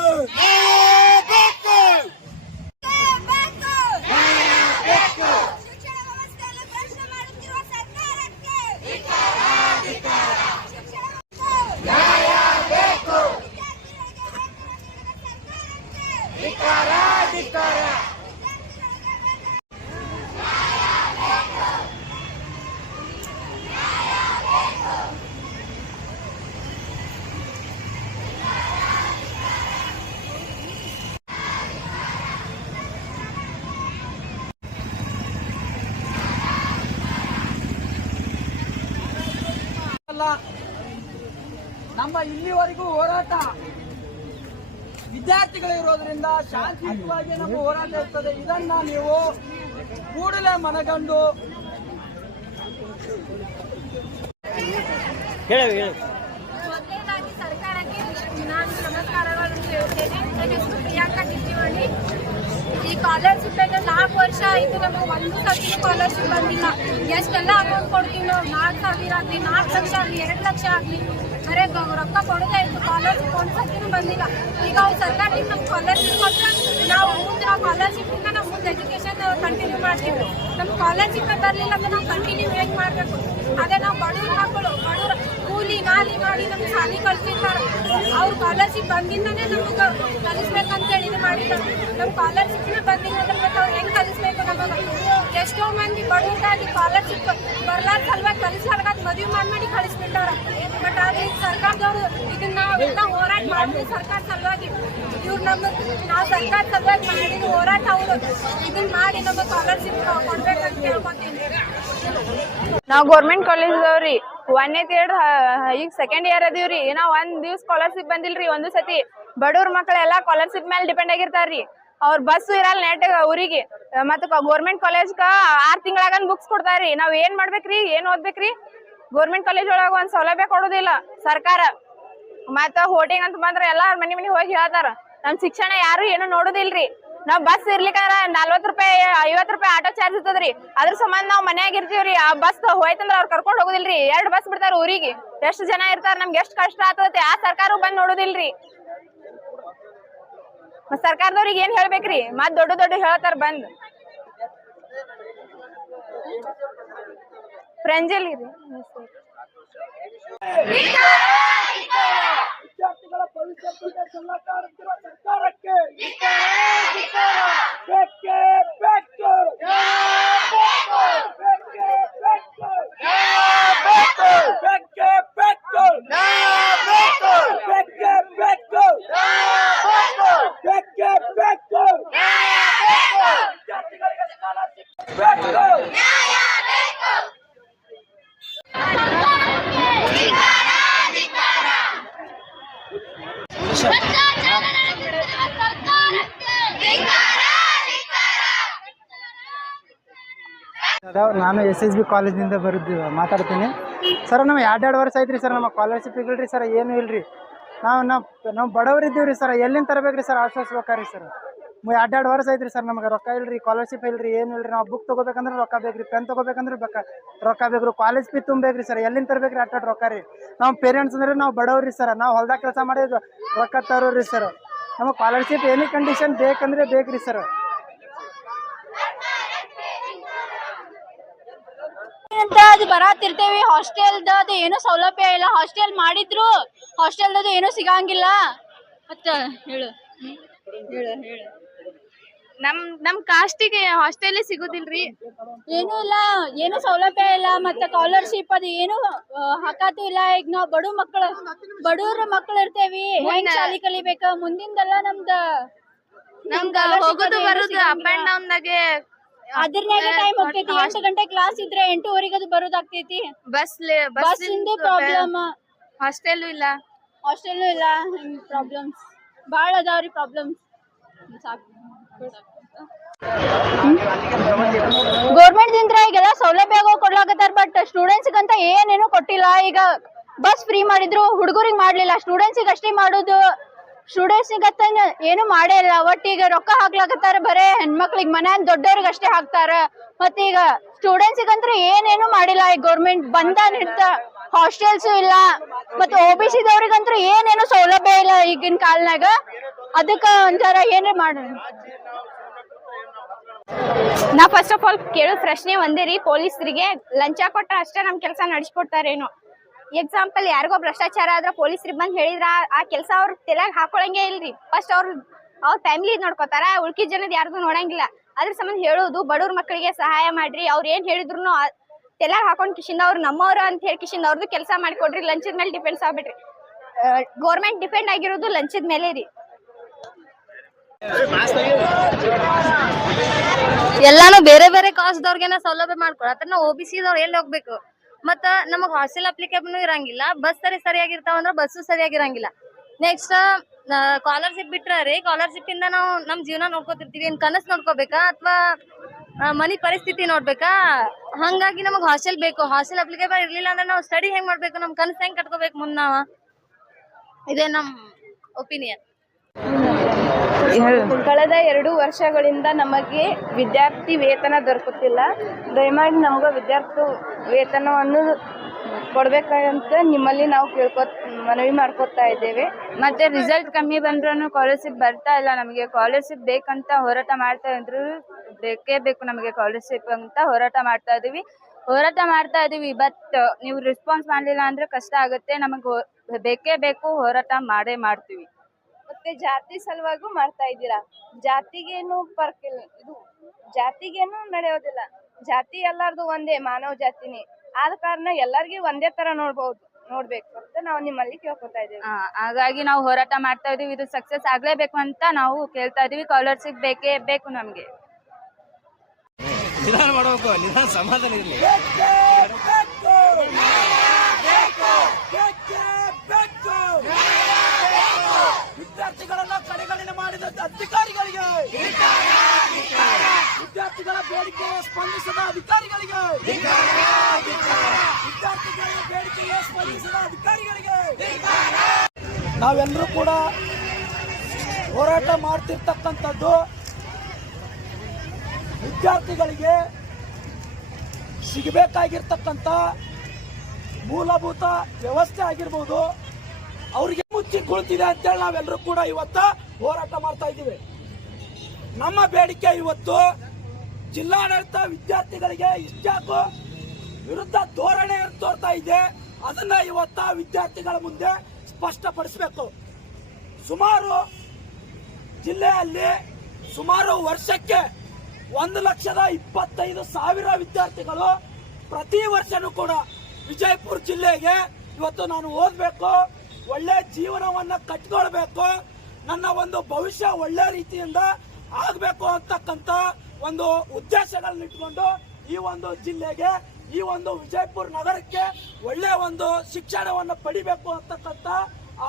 ನಮ್ಮ ಇಲ್ಲಿವರೆಗೂ ಹೋರಾಟ ವಿದ್ಯಾರ್ಥಿಗಳಿರೋದ್ರಿಂದ ಶಾಂತಿಯುತವಾಗಿ ನಮ್ಮ ಹೋರಾಟ ಇರ್ತದೆ. ಇದನ್ನ ನೀವು ಕೂಡಲೇ ಮನಗಂಡು ಮೊದಲನೇದಾಗಿ ಸರ್ಕಾರಕ್ಕೆ ನಾನು ನಮಸ್ಕಾರಗಳನ್ನು ಹೇಳ್ತೇನೆ. ನನ್ನ ಹೆಸರು ಪ್ರಿಯಾಂಕಾ ಕಿತ್ತಿವಾಡಿ. ಈ ಸ್ಕಾಲರ್ಶಿಪ್ 4 ವರ್ಷ ಆಯಿತು, ನಮಗೆ ಒಂದು ಸರ್ತಿ ಸ್ಕಾಲರ್ಶಿಪ್ ಬಂದಿಲ್ಲ. ಎಷ್ಟೆಲ್ಲ ಅಮೌಂಟ್ ಕೊಡ್ತೀವಿ ನಾವು, 4,000 ಆಗಲಿ, 4 ಲಕ್ಷ ಆಗಲಿ, 2 ಲಕ್ಷ ಆಗಲಿ, ಬರೇ ರೊಕ್ಕ ಕೊಡೋದೇ ಆಯಿತು. ಸ್ಕಾಲರ್ಶಿಪ್ ಒಂದು ಸರ್ತಿನೂ ಬಂದಿಲ್ಲ. ಈಗ ಅವ್ರು ಸರ್ಕಾರದಿಂದ ನಮ್ಗೆ ಸ್ಕಾಲರ್ಶಿಪ್ ಕೊಟ್ಟರೆ ನಾವು ಸ್ಕಾಲರ್ಶಿಪ್ಪಿಂದ ನಾವು ಮುಂದೆ ಎಜುಕೇಶನ್ ಕಂಟಿನ್ಯೂ ಮಾಡ್ತೀವಿ. ನಮ್ಗೆ ಸ್ಕಾಲರ್ಶಿಪ್ ಬರಲಿಲ್ಲ ಅಂದ್ರೆ ನಾವು ಕಂಟಿನ್ಯೂ ಹೇಗೆ ಮಾಡಬೇಕು? ಅದೇ ನಾವು ಬಡವ್ರ ಮಕ್ಕಳು, ಬಡವ್ರ ಕೂಲಿ ನಾಲಿ ಮಾಡಿ ನಮ್ಗೆ ಶಾಲಿ ಕಳ್ಸಿರ್ತಾರ. ಅವ್ರ ಸ್ಕಾಲರ್ಶಿಪ್ ಬಂದಿಂದನೇ ನಮ್ಗೆ ಕಲಿಸ್ಬೇಕಂತೇಳಿ ಇದು ಮಾಡಿದ್ದಾರೆ. ನಮ್ಮ ಸ್ಕಾಲರ್ಶಿಪ್ನ ಬಂದಿಲ್ಲ ಅಂದ್ರೆ ಅವ್ರು ಹೆಂಗ್ ಕಲಿಸ್ಬೇಕು ನಮಗೆ? ಎಷ್ಟೋ ಮಂದಿ ಬಡವರಾಗಿ ಸ್ಕಾಲರ್ಶಿಪ್ ಬರ್ಲಾರ ಸಲುವಾಗಿ ಕಲಿಸ್ಲಾರ್ದ ಮದುವೆ ಮಾಡಿ ಕಳಿಸ್ಬಿಟ್ಟಾರ. ಬಟ್ ಆದ್ರೆ ಈಗ ಸರ್ಕಾರದವ್ರು ಇದನ್ನ ನಾವೆಲ್ಲ ಹೋರಾಟ ಮಾಡಿದ್ವಿ ಸರ್ಕಾರ ಸಲುವಾಗಿ. ಇವ್ರು ನಾವು ಸರ್ಕಾರ ಸಲುವಾಗಿ ಮಾಡಿದ ಹೋರಾಟ ಅವರು ಇದನ್ನ ಮಾಡಿ ನಮಗೆ ಸ್ಕಾಲರ್ಶಿಪ್ ಕೊಡ್ಬೇಕಂತ ಕೇಳ್ಕೊತೀನಿ. ನಾವ್ ಗೌರ್ಮೆಂಟ್ ಕಾಲೇಜ್ದವ್ರಿ 1ನೇ ಇಯರ್ ಈಗ 2nd ಇಯರ್ ಅದೀವ್ರಿ. ಏನೋ ಒಂದ್ ದಿವ್ಸ ಸ್ಕಾಲರ್ಶಿಪ್ ಬಂದಿಲ್ರಿ. ಒಂದು ಸತಿ ಬಡವ್ರ ಮಕ್ಕಳೆಲ್ಲಾ ಸ್ಕಾಲರ್ಶಿಪ್ ಮೇಲೆ ಡಿಪೆಂಡ್ ಆಗಿರ್ತಾರ್ರಿ. ಅವ್ರ ಬಸ್ ಇರಲ್ಲ ನೆಟ್ ಊರಿಗೆ. ಮತ್ತ ಗೌರ್ಮೆಂಟ್ ಕಾಲೇಜ್ಗ 6 ತಿಂಗಳಾಗನ್ ಬುಕ್ಸ್ ಕೊಡ್ತಾರ್ರಿ. ನಾವ್ ಏನ್ ಮಾಡ್ಬೇಕ್ರಿ? ಏನ್ ಓದ್ಬೇಕ್ರಿ? ಗೌರ್ಮೆಂಟ್ ಕಾಲೇಜ್ ಒಳಗ ಒಂದ್ ಸೌಲಭ್ಯ ಕೊಡೋದಿಲ್ಲ ಸರ್ಕಾರ. ಮತ್ತ ಹೋಟಿಂಗ್ ಅಂತ ಬಂದ್ರ ಎಲ್ಲಾ ಮನಿ ಹೋಗಿ ಹೇಳ್ತಾರ. ನಮ್ ಶಿಕ್ಷಣ ಯಾರು ಏನು ನೋಡುದಿಲ್ರಿ. ನಾವ್ ಬಸ್ ಇರ್ಲಿಕ್ಕಂದ್ರ 40 ರೂಪಾಯಿ 50 ರೂಪಾಯಿ ಆಟೋ ಚಾರ್ಜ್ ಇರ್ತದ್ರಿ. ಅದ್ರ ಸಂಬಂಧ ನಾವ್ ಮನ್ಯಾಗ ಇರ್ತೀವ್ರಿ. ಆ ಬಸ್ ಹೋಯ್ತಂದ್ರ ಅವ್ರ ಕರ್ಕೊಂಡ್ ಹೋಗುದಿಲ್ರಿ. 2 ಬಸ್ ಬಿಡ್ತಾರ ಊರಿಗೆ. ಎಷ್ಟ್ ಜನ ಇರ್ತಾರ, ನಮ್ಗೆ ಎಷ್ಟ್ ಕಷ್ಟ ಆಗ್ತದೆ. ಆ ಸರ್ಕಾರ ಬಂದ್ ನೋಡುದಿಲ್ರಿ. ಸರ್ಕಾರದವ್ರಿಗೆ ಏನ್ ಹೇಳ್ಬೇಕ್ರಿ? ಮತ್ ದೊಡ್ಡ ಹೇಳ್ತಾರ ಬಂದ್. ಫ್ರೆಂಜಲ್ಲಿ ವಿದ್ಯಾರ್ಥಿಗಳ ಭವಿಷ್ಯಕ್ಕೆ ಸಲ್ಲ ಕಾಡುತ್ತಿರುವ ಸರ್ಕಾರಕ್ಕೆ ಬೇಕೇ ಬೇಕು. ವಿದ್ಯಾರ್ಥಿಗಳಿಗೆ ಸ್ಕಾಲರ್ಶಿಪ್ ಬೇಕು. ನಾನು SSB ಕಾಲೇಜಿಂದ ಮಾತಾಡ್ತೀನಿ ಸರ್. ನಾವು 2 ವರ್ಷ ಐತ್ರಿ ಸರ್. ನಮ್ಮ ಸ್ಕಾಲರ್ಶಿಪ್ ಇಲ್ರಿ ಸರ್, ಏನೂ ಇಲ್ರಿ. ನಾವು ಬಡವ್ರು ಇದ್ದೀವ್ರಿ ಸರ್. ಎಲ್ಲಿಂದ ತರಬೇಕ್ರಿ ಸರ್? ಆಶ್ವಾಸ್ಬೇಕಾರಿ ಸರ್. 2 ವರ್ಷ ಐತ್ರಿ ಸರ್. ನಮಗೆ ರೊಕ್ಕ ಇಲ್ರಿ, ಸ್ಕಾಲರ್ಶಿಪ್ ಇಲ್ರಿ, ಏನು ಇಲ್ರಿ. ನಾವು ಬುಕ್ ತೊಗೋಬೇಕಂದ್ರೆ ರೊಕ್ಕ ಬೇಕ್ರಿ, ಪೆನ್ ತೊಗೋಬೇಕಂದ್ರೆ ರೊಕ್ಕ ಬೇಕ್ರಿ, ಕಾಲೇಜ್ ಫೀ ತುಂಬಬೇಕ್ರಿ ಸರ್. ಎಲ್ಲಿಂದ ತರಬೇಕ್ರಿ ಅಟ್ಟ ರೊಕ್ಕ ರೀ? ನಮ್ಮ ಪೇರೆಂಟ್ಸ್ ಅಂದ್ರೆ ನಾವು ಬಡವ್ರಿ ಸರ್. ನಾವು ಹೊಲ್ದಾಗ ಕೆಲಸ ಮಾಡಿ ರೊಕ್ಕ ತರೋರಿ ಸರ್. ನಮಗೆ ಸ್ಕಾಲರ್ಶಿಪ್ ಎನಿ ಕಂಡೀಷನ್ ಬೇಕಂದ್ರೆ ಬೇಕ್ರಿ ಸರ್. ಅಂತ ಅದು ಬರಾತಿರ್ತೇವಿ. ಹಾಸ್ಟೆಲ್ದ ಅದು ಏನೋ ಸೌಲಭ್ಯ ಇಲ್ಲ. ಹಾಸ್ಟೆಲ್ ಮಾಡಿದ್ರು ಹಾಸ್ಟೆಲ್ದ ಏನೂ ಸಿಗಂಗಿಲ್ಲ. ಮತ್ತ ಹೇಳು ನಮ್ ಕಾಸ್ಟಿಗೆ ಹಾಸ್ಟೆಲ್ ಸಿಗುದಿಲ್ರಿ. ಏನೂ ಇಲ್ಲ, ಏನು ಸೌಲಭ್ಯ ಇಲ್ಲ. ಮತ್ತೆ ಸ್ಕಾಲರ್ಶಿಪ್ ಅದು ಏನು ಹಾಕಾತು ಇಲ್ಲ. ಈಗ ನಾವ್ ಬಡವ್ರ ಮಕ್ಕಳು ಇರ್ತೇವಿ. ಹೆಂಗ್ ಶಾಲಿ ಕಲಿಬೇಕ? ಮುಂದಿಂದೆಲ್ಲ ನಮ್ಗ ಹೋಗೋದು ಬರೋದು ಅಪ್ ಅಂಡ್ ಡೌನ್ ದಾಗೆ ಅದ್ರನ್ಯಾಗ ಟೈಮ್ ಹೋಗ್ತೈತಿ. 8 ಗಂಟೆ ಕ್ಲಾಸ್ ಇದ್ರೆ 8:30 ಅದು ಬರೋದಾಗ್ತೈತಿ. ಬಸ್ ಇಂದು ಪ್ರಾಬ್ಲಮ್. ಹಾಸ್ಟೆಲ್ ಇಲ್ಲ. ಪ್ರಾಬ್ಲಮ್ಸ್ ಬಾಳ ಅದಾವ್ರಿ. ಪ್ರಾಬ್ಲಮ್ಸ್ ಗೌರ್ಮೆಂಟ್ ದಿಂದ ಈಗೆಲ್ಲ ಸೌಲಭ್ಯ ಕೊಡ್ಲಾಕತ್ತಾರ. ಬಟ್ ಸ್ಟೂಡೆಂಟ್ಸ್ ಅಂತ ಏನೇನು ಕೊಟ್ಟಿಲ್ಲ. ಈಗ ಬಸ್ ಫ್ರೀ ಮಾಡಿದ್ರು, ಹುಡುಗರಿಗೆ ಮಾಡ್ಲಿಲ್ಲ. ಸ್ಟೂಡೆಂಟ್ಸ್ ಅಷ್ಟೇ ಮಾಡೋದು. ಸ್ಟೂಡೆಂಟ್ಸ್ ಏನು ಮಾಡೇ ಇಲ್ಲ. ಒಟ್ಟಿಗೆ ರೊಕ್ಕ ಹಾಕ್ಲಾಕತ್ತಾರ ಬರೇ ಹೆಣ್ಮಕ್ಳಿಗೆ. ಮನ್ಯಾಗ ದೊಡ್ಡವ್ರಿಗೆ ಅಷ್ಟೇ ಹಾಕ್ತಾರ. ಮತ್ತೆ ಈಗ ಸ್ಟೂಡೆಂಟ್ಸ್ ಅಂತ್ರ ಏನೇನು ಮಾಡಿಲ್ಲ. ಈಗ ಗೌರ್ಮೆಂಟ್ ಬಂದ ಹಾಸ್ಟೆಲ್ಸ್ ಇಲ್ಲ. ಮತ್ತೆ OBC ದವ್ರಿಗಂತ್ರ ಏನೇನು ಸೌಲಭ್ಯ ಇಲ್ಲ ಈಗಿನ ಕಾಲನಾಗ. ಅದಕ್ಕ ಒಂಥರ ಏನ್ರಿ ಮಾಡೋಣ. ನಾ ಫಸ್ಟ್ ಆಫ್ ಆಲ್ ಕೇಳೋ ಪ್ರಶ್ನೆ ಒಂದೇ ರೀ. ಪೊಲೀಸರಿಗೆ ಲಂಚ ಕೊಟ್ರ ಅಷ್ಟೇ ನಮ್ ಕೆಲಸ ನಡೆಸ್ಕೊಡ್ತಾರೇನೋ? ಎಕ್ಸಾಂಪಲ್ ಯಾರಿಗೋ ಭ್ರಷ್ಟಾಚಾರ ಆದ್ರ ಪೊಲೀಸರಿಗೆ ಬಂದ್ ಹೇಳಿದ್ರ ಆ ಕೆಲಸ ಅವ್ರ ತಲೆಯಾಗ ಹಾಕೊಳಂಗೇ ಇಲ್ರಿ. ಫಸ್ಟ್ ಅವ್ರ ಫ್ಯಾಮಿಲಿ ನೋಡ್ಕೋತಾರ, ಉಳ್ಕಿದ ಜನದ ಯಾರ್ದು ನೋಡಂಗಿಲ್ಲ. ಅದ್ರ ಸಂಬಂಧ ಹೇಳೋದು ಬಡವ್ರ ಮಕ್ಕಳಿಗೆ ಸಹಾಯ ಮಾಡ್ರಿ. ಅವ್ರ ಏನ್ ಹೇಳಿದ್ರು ತಲೆಯಾಗ ಹಾಕೊಂಡ್ ಕಿಶಿಂದ ಅವ್ರು ನಮ್ಮವ್ರ ಅಂತ ಹೇಳಿ ಕಿಶಿಂದ ಅವ್ರದ್ದು ಕೆಲಸ ಮಾಡ್ಕೊಡ್ರಿ. ಲಂಚದ ಮೇಲೆ ಡಿಪೆಂಡ್ಸ್ ಆಗ್ಬಿಟ್ರಿ. ಗೌರ್ಮೆಂಟ್ ಡಿಪೆಂಡ್ ಆಗಿರೋದು ಲಂಚದ ಮೇಲೆ ರೀ. ಎಲ್ಲಾನು ಬೇರೆ ಬೇರೆ ಕಾಸ್ಟ್ ದವ್ರಿಗೆನ ಸೌಲಭ್ಯ ಮಾಡ್ಕೊಡತ್ತಾರ. ನಾವು OBC ದವ್ರು ಎಲ್ಲಿ ಹೋಗ್ಬೇಕು? ಮತ್ತ ನಮಗ್ ಹಾಸ್ಟೆಲ್ ಅಪ್ಲಿಕೇಬಲ್ ಇರಂಗಿಲ್ಲ. ಬಸ್ ಸರಿಯಾಗಿರ್ತಾವ ಅಂದ್ರ ಬಸ್ಸು ಸರಿಯಾಗಿರಂಗಿಲ್ಲ. ನೆಕ್ಸ್ಟ್ ಸ್ಕಾಲರ್ಶಿಪ್ ಬಿಟ್ರಿ. ಸ್ಕಾಲರ್ಶಿಪ್ ಇಂದ ನಾವು ನಮ್ ಜೀವನ ನೋಡ್ಕೋತಿರ್ತೀವಿ. ಏನ್ ಕನಸ್ ನೋಡ್ಕೋಬೇಕಾ ಅಥವಾ ಮನಿ ಪರಿಸ್ಥಿತಿ ನೋಡ್ಬೇಕಾ? ಹಂಗಾಗಿ ನಮಗ್ ಹಾಸ್ಟೆಲ್ ಬೇಕು. ಹಾಸ್ಟೆಲ್ ಅಪ್ಲಿಕೇಬಲ್ ಇರ್ಲಿಲ್ಲ ಅಂದ್ರೆ ನಾವು ಸ್ಟಡಿ ಹೆಂಗ್ ಮಾಡ್ಬೇಕು? ನಮ್ ಕನಸ್ ಹೆಂಗ್ ಕಟ್ಕೋಬೇಕು ಮುಂದ್ ನಾವ? ಇದೇ ನಮ್ ಒಪಿನಿಯನ್. ಕಳೆದ 2 ವರ್ಷಗಳಿಂದ ನಮಗೆ ವಿದ್ಯಾರ್ಥಿ ವೇತನ ದೊರಕುತ್ತಿಲ್ಲ. ದಯಮಾಡಿ ನಮ್ಗ ವಿದ್ಯಾರ್ಥಿ ವೇತನವನ್ನು ಕೊಡ್ಬೇಕಂತ ನಿಮ್ಮಲ್ಲಿ ನಾವು ಮನವಿ ಮಾಡ್ಕೊತಾ ಇದ್ದೇವೆ. ಮತ್ತೆ ರಿಸಲ್ಟ್ ಕಮ್ಮಿ ಬಂದ್ರೂ ಸ್ಕಾಲರ್ಶಿಪ್ ಬರ್ತಾ ಇಲ್ಲ. ನಮಗೆ ಸ್ಕಾಲರ್ಶಿಪ್ ಬೇಕಂತ ಹೋರಾಟ ಮಾಡ್ತಾ ಇದ್ರು. ಬೇಕೇ ಬೇಕು ನಮಗೆ ಸ್ಕಾಲರ್ಶಿಪ್ ಅಂತ ಹೋರಾಟ ಮಾಡ್ತಾ ಇದೀವಿ. ಹೋರಾಟ ಮಾಡ್ತಾ ಇದೀವಿ, ಬಟ್ ನೀವು ರೆಸ್ಪಾನ್ಸ್ ಮಾಡ್ಲಿಲ್ಲ ಅಂದ್ರೆ ಕಷ್ಟ ಆಗುತ್ತೆ. ನಮಗ್ ಬೇಕೇ ಬೇಕು, ಹೋರಾಟ ಮಾಡೇ ಮಾಡ್ತೀವಿ. ಮತ್ತೆ ಜಾತಿ ಸಲುವಾಗೂ ಮಾಡ್ತಾ ಇದ್ದೀರಾ? ಜಾತಿಗೇನು ಫರ್ಕ್ ಇಲ್ಲ, ಇದು ಜಾತಿಗೇನು ನಡೆಯೋದಿಲ್ಲ. ಜಾತಿ ಎಲ್ಲಾರ್ದು ಒಂದೇ, ಮಾನವ ಜಾತಿನೇ. ಆದ ಕಾರಣ ಎಲ್ಲರಿಗೂ ಒಂದೇ ತರ ನೋಡ್ಬೇಕು ಅಂತ ನಾವು ನಿಮ್ಮಲ್ಲಿ ಕೇಳ್ಕೊತಾ ಇದ್ದೀವಿ. ಹಾಗಾಗಿ ನಾವು ಹೋರಾಟ ಮಾಡ್ತಾ ಇದೀವಿ. ಇದು ಸಕ್ಸಸ್ ಆಗ್ಲೇಬೇಕು ಅಂತ ನಾವು ಕೇಳ್ತಾ ಇದೀವಿ. ಸ್ಕಾಲರ್ಶಿಪ್ ಬೇಕೇ ಬೇಕು ನಮ್ಗೆ. ನಿಧಾನ ಮಾಡಬೇಕು, ನಿಧಾನ ಸಮಾಧಾನ ಇರಲಿ. ವಿದ್ಯಾರ್ಥಿಗಳನ್ನ ಕಡೆಗಣನೆ ಮಾಡಿದ ಅಧಿಕಾರಿಗಳಿಗೆ, ವಿದ್ಯಾರ್ಥಿಗಳ ಬೇಡಿಕೆ ಸ್ಪಂದಿಸದ ಅಧಿಕಾರಿಗಳಿಗೆ, ವಿದ್ಯಾರ್ಥಿಗಳ ಬೇಡಿಕೆಗೆ ಸ್ಪಂದಿಸದ ಅಧಿಕಾರಿಗಳಿಗೆ ನಾವೆಲ್ಲರೂ ಕೂಡ ಹೋರಾಟ ಮಾಡ್ತಿರ್ತಕ್ಕಂಥದ್ದು ವಿದ್ಯಾರ್ಥಿಗಳಿಗೆ ಸಿಗಬೇಕಾಗಿರ್ತಕ್ಕಂಥ ಮೂಲಭೂತ ವ್ಯವಸ್ಥೆ ಆಗಿರ್ಬೋದು, ಅವ್ರಿಗೆ ಮುಚ್ಚಿ ಕುಳಿತಿದೆ ಅಂತೇಳಿ ನಾವೆಲ್ಲರೂ ಕೂಡ ಇವತ್ತು ಹೋರಾಟ ಮಾಡ್ತಾ ಇದ್ದೀವಿ. ನಮ್ಮ ಬೇಡಿಕೆ ಇವತ್ತು ಜಿಲ್ಲಾಡಳಿತ ವಿದ್ಯಾರ್ಥಿಗಳಿಗೆ ಇಷ್ಟಾಕು ವಿರುದ್ಧ ಧೋರಣೆ ತೋರ್ತಾ ಇದೆ. ಅದನ್ನ ಇವತ್ತ ವಿದ್ಯಾರ್ಥಿಗಳ ಮುಂದೆ ಸ್ಪಷ್ಟಪಡಿಸಬೇಕು. ಸುಮಾರು ಜಿಲ್ಲೆಯಲ್ಲಿ ಸುಮಾರು ವರ್ಷಕ್ಕೆ 1,25,000 ವಿದ್ಯಾರ್ಥಿಗಳು ಪ್ರತಿ ವರ್ಷನೂ ಕೂಡ ವಿಜಯಪುರ ಜಿಲ್ಲೆಗೆ ಇವತ್ತು ನಾನು ಓದಬೇಕು, ಒಳ್ಳೆ ಜೀವನವನ್ನ ಕಟ್ಕೊಳ್ಬೇಕು, ನನ್ನ ಒಂದು ಭವಿಷ್ಯ ಒಳ್ಳೆ ರೀತಿಯಿಂದ ಆಗಬೇಕು ಅಂತಕ್ಕಂಥ ಒಂದು ಉದ್ದೇಶಗಳನ್ನ ಇಟ್ಕೊಂಡು ಈ ಒಂದು ಜಿಲ್ಲೆಗೆ, ಈ ಒಂದು ವಿಜಯಪುರ ನಗರಕ್ಕೆ ಒಳ್ಳೆ ಒಂದು ಶಿಕ್ಷಣವನ್ನು ಪಡಿಬೇಕು ಅಂತಕ್ಕಂಥ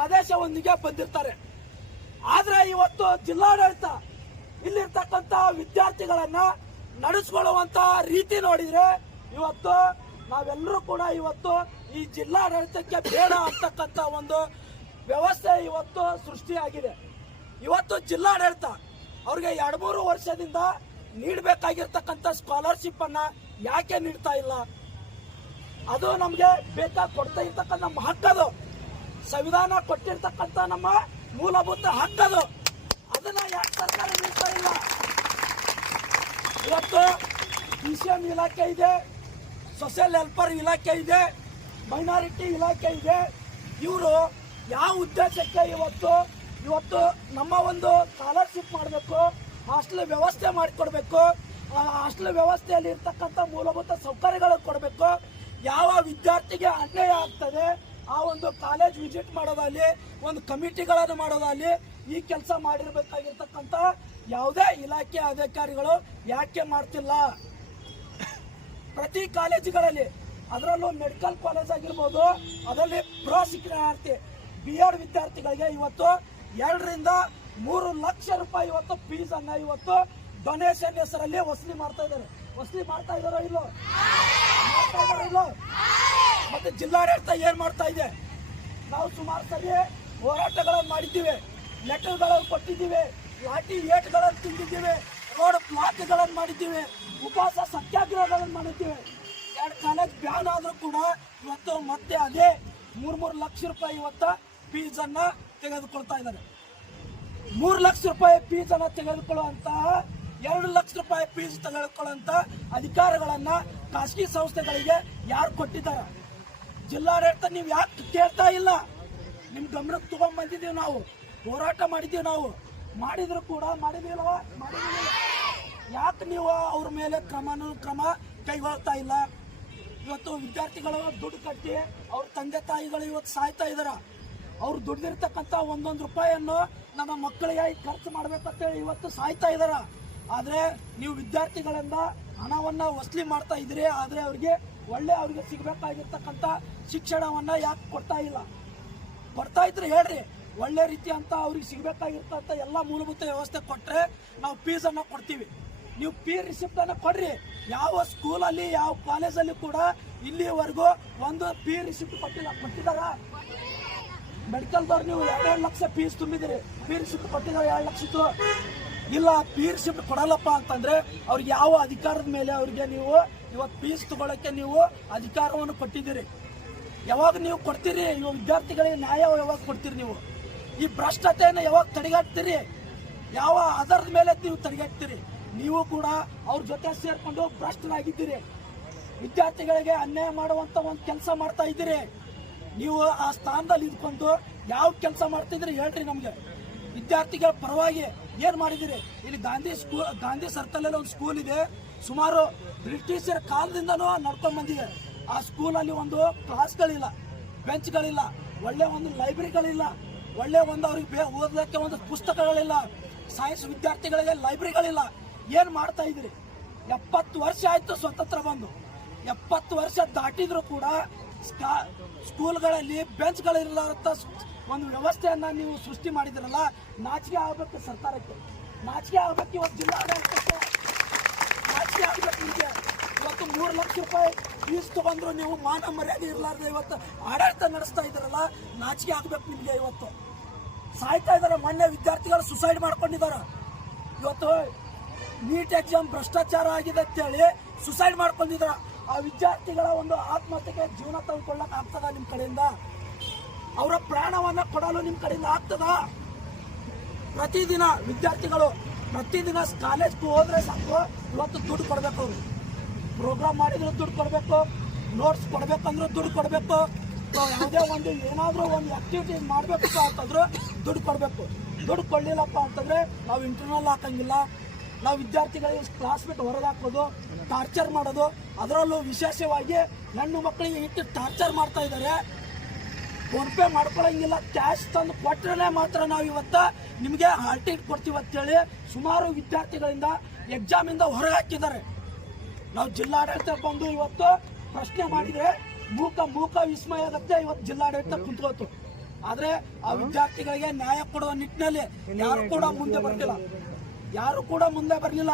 ಆದೇಶವೊಂದಿಗೆ ಬಂದಿರ್ತಾರೆ. ಆದ್ರೆ ಇವತ್ತು ಜಿಲ್ಲಾಡಳಿತ ಇಲ್ಲಿರ್ತಕ್ಕಂಥ ವಿದ್ಯಾರ್ಥಿಗಳನ್ನ ನಡೆಸ್ಕೊಳ್ಳುವಂತ ರೀತಿ ನೋಡಿದ್ರೆ ಇವತ್ತು ನಾವೆಲ್ಲರೂ ಕೂಡ ಇವತ್ತು ಈ ಜಿಲ್ಲಾಡಳಿತಕ್ಕೆ ಬೇಡ ಅಂತಕ್ಕಂಥ ಒಂದು ವ್ಯವಸ್ಥೆ ಇವತ್ತು ಸೃಷ್ಟಿಯಾಗಿದೆ. ಇವತ್ತು ಜಿಲ್ಲಾಡಳಿತ ಅವ್ರಿಗೆ 2-3 ವರ್ಷದಿಂದ ನೀಡಬೇಕಾಗಿರ್ತಕ್ಕಂಥ ಸ್ಕಾಲರ್ಶಿಪ್ ಅನ್ನ ಯಾಕೆ ನೀಡ್ತಾ ಇಲ್ಲ? ಅದು ನಮ್ಗೆ ಬೇಕಾಗಿ ಕೊಡ್ತಾ ಇರ್ತಕ್ಕಂಥ ನಮ್ಮ ಹಕ್ಕದು, ಸಂವಿಧಾನ ಕೊಟ್ಟಿರ್ತಕ್ಕಂಥ ನಮ್ಮ ಮೂಲಭೂತ ಹಕ್ಕದು. ಅದನ್ನ ಯಾಕೆ ಸರ್ಕಾರ ನೀಡ್ತಾ ಇಲ್ಲ? ಇವತ್ತು PCM ಇಲಾಖೆ ಇದೆ, ಸೋಷಿಯಲ್ ಹೆಲ್ಪರ್ ಇಲಾಖೆ ಇದೆ, ಮೈನಾರಿಟಿ ಇಲಾಖೆ ಇದೆ. ಇವರು ಯಾವ ಉದ್ದೇಶಕ್ಕೆ ಇವತ್ತು ನಮ್ಮ ಒಂದು ಸ್ಕಾಲರ್ಶಿಪ್ ಮಾಡಬೇಕು, ಹಾಸ್ಟೆಲ್ ವ್ಯವಸ್ಥೆ ಮಾಡಿಕೊಡ್ಬೇಕು, ಹಾಸ್ಟೆಲ್ ವ್ಯವಸ್ಥೆಯಲ್ಲಿ ಇರ್ತಕ್ಕಂಥ ಮೂಲಭೂತ ಸೌಕರ್ಯಗಳು ಕೊಡಬೇಕು. ಯಾವ ವಿದ್ಯಾರ್ಥಿಗೆ ಅನ್ಯಾಯ ಆಗ್ತದೆ ಆ ಒಂದು ಕಾಲೇಜ್ ವಿಸಿಟ್ ಮಾಡೋದಾಗಲಿ, ಒಂದು ಕಮಿಟಿಗಳನ್ನು ಮಾಡೋದಾಗಲಿ, ಈ ಕೆಲಸ ಮಾಡಿರ್ಬೇಕಾಗಿರ್ತಕ್ಕಂಥ ಯಾವುದೇ ಇಲಾಖೆ ಅಧಿಕಾರಿಗಳು ಯಾಕೆ ಮಾಡ್ತಿಲ್ಲ? ಪ್ರತಿ ಕಾಲೇಜುಗಳಲ್ಲಿ, ಅದರಲ್ಲೂ ಮೆಡಿಕಲ್ ಕಾಲೇಜ್ ಆಗಿರ್ಬೋದು, ಅದರಲ್ಲಿ ಶಿಕ್ಷಣಾರ್ಥಿ BEd ವಿದ್ಯಾರ್ಥಿಗಳಿಗೆ ಇವತ್ತು 2-3 ಲಕ್ಷ ರೂಪಾಯಿ ಇವತ್ತು ಫೀಸ್ ಅನ್ನ ಇವತ್ತು ಡೊನೇಷನ್ ಹೆಸರಲ್ಲಿ ವಸೂಲಿ ಮಾಡ್ತಾ ಇದ್ದಾರೆ. ವಸೂಲಿ ಮಾಡ್ತಾ ಇದಾರೋ ಇಲ್ಲೋ? ಮತ್ತೆ ಜಿಲ್ಲಾಡಳಿತ ಏನ್ ಮಾಡ್ತಾ ಇದೆ? ನಾವು ಸುಮಾರು ಸರಿ ಹೋರಾಟಗಳನ್ನು ಮಾಡಿದ್ದೀವಿ, ಲೆಟರ್ಗಳನ್ನು ಕೊಟ್ಟಿದ್ದೀವಿ, ಲಾಠಿ ಏಟ್ಗಳನ್ನು ತಿಂದಿದ್ದೀವಿ, ರೋಡ್ ಬ್ಲಾಕ್ಗಳನ್ನು ಮಾಡಿದ್ದೀವಿ, ಉಪವಾಸ ಸತ್ಯಾಗ್ರಹಗಳನ್ನು ಮಾಡಿದ್ದೀವಿ. 2 ಕಾಲೇಜ್ ಬ್ಯಾನ್ ಆದ್ರೂ ಕೂಡ ಇವತ್ತು ಮತ್ತೆ ಅದೇ 3 ಲಕ್ಷ ರೂಪಾಯಿ ಇವತ್ತು ಫೀಸ್ ಅನ್ನ ತೆಗೆದುಕೊಳ್ತಾ ಇದ್ದಾರೆ. 3 ಲಕ್ಷ ರೂಪಾಯಿ ಫೀಸ್ ಅನ್ನ ತೆಗೆದುಕೊಳ್ಳುವಂತಹ 2 ಲಕ್ಷ ರೂಪಾಯಿ ಫೀಸ್ ತೆಗೆದುಕೊಳ್ಳುವಂತ ಅಧಿಕಾರಗಳನ್ನ ಖಾಸಗಿ ಸಂಸ್ಥೆಗಳಿಗೆ ಯಾರು ಕೊಟ್ಟಿದ್ದಾರೆ? ಜಿಲ್ಲಾಡಳಿತ ನೀವು ಯಾಕೆ ಕೇಳ್ತಾ ಇಲ್ಲ? ನಿಮ್ ಗಮನಕ್ಕೆ ತಗೊಂಡ್ ಬಂದಿದ್ದೀವಿ, ನಾವು ಹೋರಾಟ ಮಾಡಿದ್ದೀವಿ, ನಾವು ಮಾಡಿದ್ರು ಕೂಡ ಮಾಡಿದಿಲ್ವಾ? ಯಾಕೆ ನೀವು ಅವ್ರ ಮೇಲೆ ಕ್ರಮ ಕೈಗೊಳ್ತಾ ಇಲ್ಲ? ಇವತ್ತು ವಿದ್ಯಾರ್ಥಿಗಳು ದುಡ್ಡು ಕಟ್ಟಿ ಅವ್ರ ತಂದೆ ತಾಯಿಗಳು ಇವತ್ತು ಸಾಯ್ತಾ ಇದಾರ. ಅವ್ರು ದುಡ್ದಿರ್ತಕ್ಕಂಥ 1 ರೂಪಾಯಿಯನ್ನು ನಮ್ಮ ಮಕ್ಕಳಿಗೆ ಖರ್ಚು ಮಾಡ್ಬೇಕಂತೇಳಿ ಇವತ್ತು ಸಾಯ್ತಾ ಇದಾರ. ಆದ್ರೆ ನೀವು ವಿದ್ಯಾರ್ಥಿಗಳಿಂದ ಹಣವನ್ನ ವಸೂಲಿ ಮಾಡ್ತಾ ಇದ್ರಿ, ಆದ್ರೆ ಅವ್ರಿಗೆ ಸಿಗಬೇಕಾಗಿರ್ತಕ್ಕಂಥ ಶಿಕ್ಷಣವನ್ನ ಯಾಕೆ ಕೊಡ್ತಾ ಇಲ್ಲ? ಕೊಡ್ತಾ ಇದ್ರೆ ಹೇಳ್ರಿ, ಒಳ್ಳೆ ರೀತಿ ಅಂತ ಅವ್ರಿಗೆ ಸಿಗಬೇಕಾಗಿರ್ತಂತ ಎಲ್ಲ ಮೂಲಭೂತ ವ್ಯವಸ್ಥೆ ಕೊಟ್ರೆ ನಾವು ಫೀಸ್ ಅನ್ನ ಕೊಡ್ತೀವಿ. ನೀವು ಫೀ ರಿಸಿಪ್ಟ್ ಅನ್ನ ಕೊಡ್ರಿ. ಯಾವ ಸ್ಕೂಲಲ್ಲಿ ಯಾವ ಕಾಲೇಜಲ್ಲಿ ಕೂಡ ಇಲ್ಲಿವರೆಗೂ ಒಂದು ಫೀ ರಿಸಿಪ್ಟ್ ಕೊಟ್ಟಿದಾರ? ಮೆಡಿಕಲ್ದವ್ರು ನೀವು 2 ಲಕ್ಷ ಫೀಸ್ ತುಂಬಿದಿರಿ, ಫೀ ರಿಸಿಪ್ಟ್ ಕೊಟ್ಟಿದ್ದಾರೆ 2 ಲಕ್ಷದ್ದು ಇಲ್ಲ. ಫೀ ರಿಸಿಪ್ಟ್ ಕೊಡಲ್ಲಪ್ಪ ಅಂತಂದ್ರೆ ಅವ್ರಿಗೆ ಯಾವ ಅಧಿಕಾರದ ಮೇಲೆ ಅವ್ರಿಗೆ ನೀವು ಇವತ್ತು ಫೀಸ್ ತಗೊಳಕ್ಕೆ ನೀವು ಅಧಿಕಾರವನ್ನು ಕೊಟ್ಟಿದ್ದೀರಿ? ಯಾವಾಗ ನೀವು ಕೊಡ್ತೀರಿ? ಇವಾಗ ವಿದ್ಯಾರ್ಥಿಗಳಿಗೆ ನ್ಯಾಯ ಯಾವಾಗ ಕೊಡ್ತೀರಿ? ನೀವು ಈ ಭ್ರಷ್ಟತೆಯನ್ನು ಯಾವಾಗ ತಡೆಗಟ್ತೀರಿ? ಯಾವ ಆಧಾರದ ಮೇಲೆ ನೀವು ತಡೆಗಟ್ತೀರಿ? ನೀವು ಕೂಡ ಅವ್ರ ಜೊತೆ ಸೇರ್ಕೊಂಡು ಭ್ರಷ್ಟರಾಗಿದ್ದೀರಿ. ವಿದ್ಯಾರ್ಥಿಗಳಿಗೆ ಅನ್ಯಾಯ ಮಾಡುವಂತ ಒಂದು ಕೆಲಸ ಮಾಡ್ತಾ ಇದ್ದೀರಿ. ನೀವು ಆ ಸ್ಥಾನದಲ್ಲಿ ಇದ್ಕೊಂಡು ಯಾವ ಕೆಲಸ ಮಾಡ್ತಿದ್ರಿ ಹೇಳ್ರಿ ನಮ್ಗೆ. ವಿದ್ಯಾರ್ಥಿಗಳ ಪರವಾಗಿ ಏನ್ ಮಾಡಿದಿರಿ? ಇಲ್ಲಿ ಗಾಂಧಿ ಸರ್ಕಲ್ ಅಲ್ಲಿ ಒಂದು ಸ್ಕೂಲ್ ಇದೆ, ಸುಮಾರು ಬ್ರಿಟಿಷರ ಕಾಲದಿಂದನೂ ನಡ್ಕೊಂಡ್ ಬಂದಿದೆ. ಆ ಸ್ಕೂಲಲ್ಲಿ ಒಂದು ಕ್ಲಾಸ್ಗಳಿಲ್ಲ, ಬೆಂಚ್ಗಳಿಲ್ಲ, ಒಳ್ಳೆ ಒಂದು ಲೈಬ್ರರಿಗಳಿಲ್ಲ, ಒಳ್ಳೆ ಒಂದು ಅವ್ರಿಗೆ ಓದಲಿಕ್ಕೆ ಒಂದು ಪುಸ್ತಕಗಳಿಲ್ಲ, ಸೈನ್ಸ್ ವಿದ್ಯಾರ್ಥಿಗಳಿಗೆ ಲೈಬ್ರರಿಗಳಿಲ್ಲ. ಏನ್ ಮಾಡ್ತಾ ಇದ್ರಿ? 70 ವರ್ಷ ಆಯ್ತು ಸ್ವತಂತ್ರ ಬಂದು, 70 ವರ್ಷ ದಾಟಿದ್ರು ಕೂಡ ಸ್ಕೂಲ್ಗಳಲ್ಲಿ ಬೆಂಚ್ಗಳಿರಲಾರಂತ ಒಂದು ವ್ಯವಸ್ಥೆಯನ್ನ ನೀವು ಸೃಷ್ಟಿ ಮಾಡಿದ್ರಲ್ಲ, ನಾಚಿಕೆ ಆಗ್ಬೇಕು ಸರ್ಕಾರಕ್ಕೆ, ನಾಚಿಕೆ ಆಗ್ಬೇಕು. ಇವತ್ತು ಜಿಲ್ಲಾಡಳಿತಕ್ಕೆ ನಾಚಿಕೆ ಆಗ್ಬೇಕು. ನಿಮಗೆ ಇವತ್ತು 3 ಲಕ್ಷ ರೂಪಾಯಿ ಫೀಸ್ ತಗೊಂಡ್ರು ನೀವು ಮಾನ ಮರ್ಯಾದೆ ಇರಲಾರ್ದೆ ಇವತ್ತು ಆಡಳಿತ ನಡೆಸ್ತಾ ಇದ್ದಾರಲ್ಲ, ನಾಚಿಕೆ ಆಗ್ಬೇಕು ನಿಮಗೆ. ಇವತ್ತು ಸಾಯ್ತಾ ಇದಾರೆ. ಮೊನ್ನೆ ವಿದ್ಯಾರ್ಥಿಗಳು ಸುಸೈಡ್ ಮಾಡ್ಕೊಂಡಿದ್ದಾರೆ. ಇವತ್ತು ನೀಟ್ ಎಕ್ಸಾಮ್ ಭ್ರಷ್ಟಾಚಾರ ಆಗಿದೆ ಅಂತೇಳಿ ಸುಸೈಡ್ ಮಾಡ್ಕೊಂಡಿದ್ದಾರೆ. ಆ ವಿದ್ಯಾರ್ಥಿಗಳ ಒಂದು ಆತ್ಮಹತ್ಯೆಗೆ ಜೀವನ ತಂದುಕೊಳ್ಳಕ್ ಆಗ್ತದ ನಿಮ್ ಕಡೆಯಿಂದ? ಅವರ ಪ್ರಾಣವನ್ನ ಕೊಡಲು ನಿಮ್ ಕಡೆಯಿಂದ ಆಗ್ತದ? ಪ್ರತಿದಿನ ವಿದ್ಯಾರ್ಥಿಗಳು ಪ್ರತಿದಿನ ಕಾಲೇಜ್ಗೆ ಹೋದ್ರೆ ಸಾಕು, ಇವತ್ತು ದುಡ್ಡು ಕೊಡ್ಬೇಕು. ಅವರು ಪ್ರೋಗ್ರಾಮ್ ಮಾಡಿದ್ರು ದುಡ್ಡು ಕೊಡ್ಬೇಕು, ನೋಟ್ಸ್ ಕೊಡ್ಬೇಕಂದ್ರೂ ದುಡ್ಡು ಕೊಡ್ಬೇಕು, ಯಾವುದೇ ಒಂದು ಏನಾದ್ರೂ ಒಂದು ಆಕ್ಟಿವಿಟೀಸ್ ಮಾಡ್ಬೇಕು ಅಂತಂದ್ರೆ ದುಡ್ಡು ಕೊಡ್ಬೇಕು. ದುಡ್ಡು ಕೊಡ್ಲಿಲ್ಲಪ್ಪ ಅಂತಂದ್ರೆ ನಾವು ಇಂಟರ್ನಲ್ ಹಾಕಂಗಿಲ್ಲ, ನಾವು ವಿದ್ಯಾರ್ಥಿಗಳಿಗೆ ಕ್ಲಾಸ್ ಬಿಟ್ಟು ಹೊರಗೆ ಹಾಕೋದು, ಟಾರ್ಚರ್ ಮಾಡೋದು, ಅದರಲ್ಲೂ ವಿಶೇಷವಾಗಿ ಹೆಣ್ಣು ಮಕ್ಕಳಿಗೆ ಇಟ್ಟು ಟಾರ್ಚರ್ ಮಾಡ್ತಾ ಇದ್ದಾರೆ. ಫೋನ್ ಪೇ ಮಾಡ್ಕೊಳಂಗಿಲ್ಲ, ಕ್ಯಾಶ್ ತಂದು ಕೊಟ್ಟರೆ ಮಾತ್ರ ನಾವು ಇವತ್ತು ನಿಮಗೆ ಹಾಲ್ ಟಿಕೆಟ್ ಕೊಡ್ತೀವಿ ಅಂತೇಳಿ ಸುಮಾರು ವಿದ್ಯಾರ್ಥಿಗಳಿಂದ ಎಕ್ಸಾಮಿಂದ ಹೊರಗೆ ಹಾಕಿದ್ದಾರೆ. ನಾವು ಜಿಲ್ಲಾಡಳಿತ ಬಂದು ಇವತ್ತು ಪ್ರಶ್ನೆ ಮಾಡಿದ್ರೆ ಮೂಕ ವಿಸ್ಮಯ ಆಗತ್ತೆ. ಇವತ್ತು ಜಿಲ್ಲಾಡಳಿತ ಕುಂತ್ಕೋತು. ಆದ್ರೆ ಆ ವಿದ್ಯಾರ್ಥಿಗಳಿಗೆ ನ್ಯಾಯ ಕೊಡುವ ನಿಟ್ಟಿನಲ್ಲಿ ಯಾರು ಕೂಡ ಮುಂದೆ ಬರಲಿಲ್ಲ.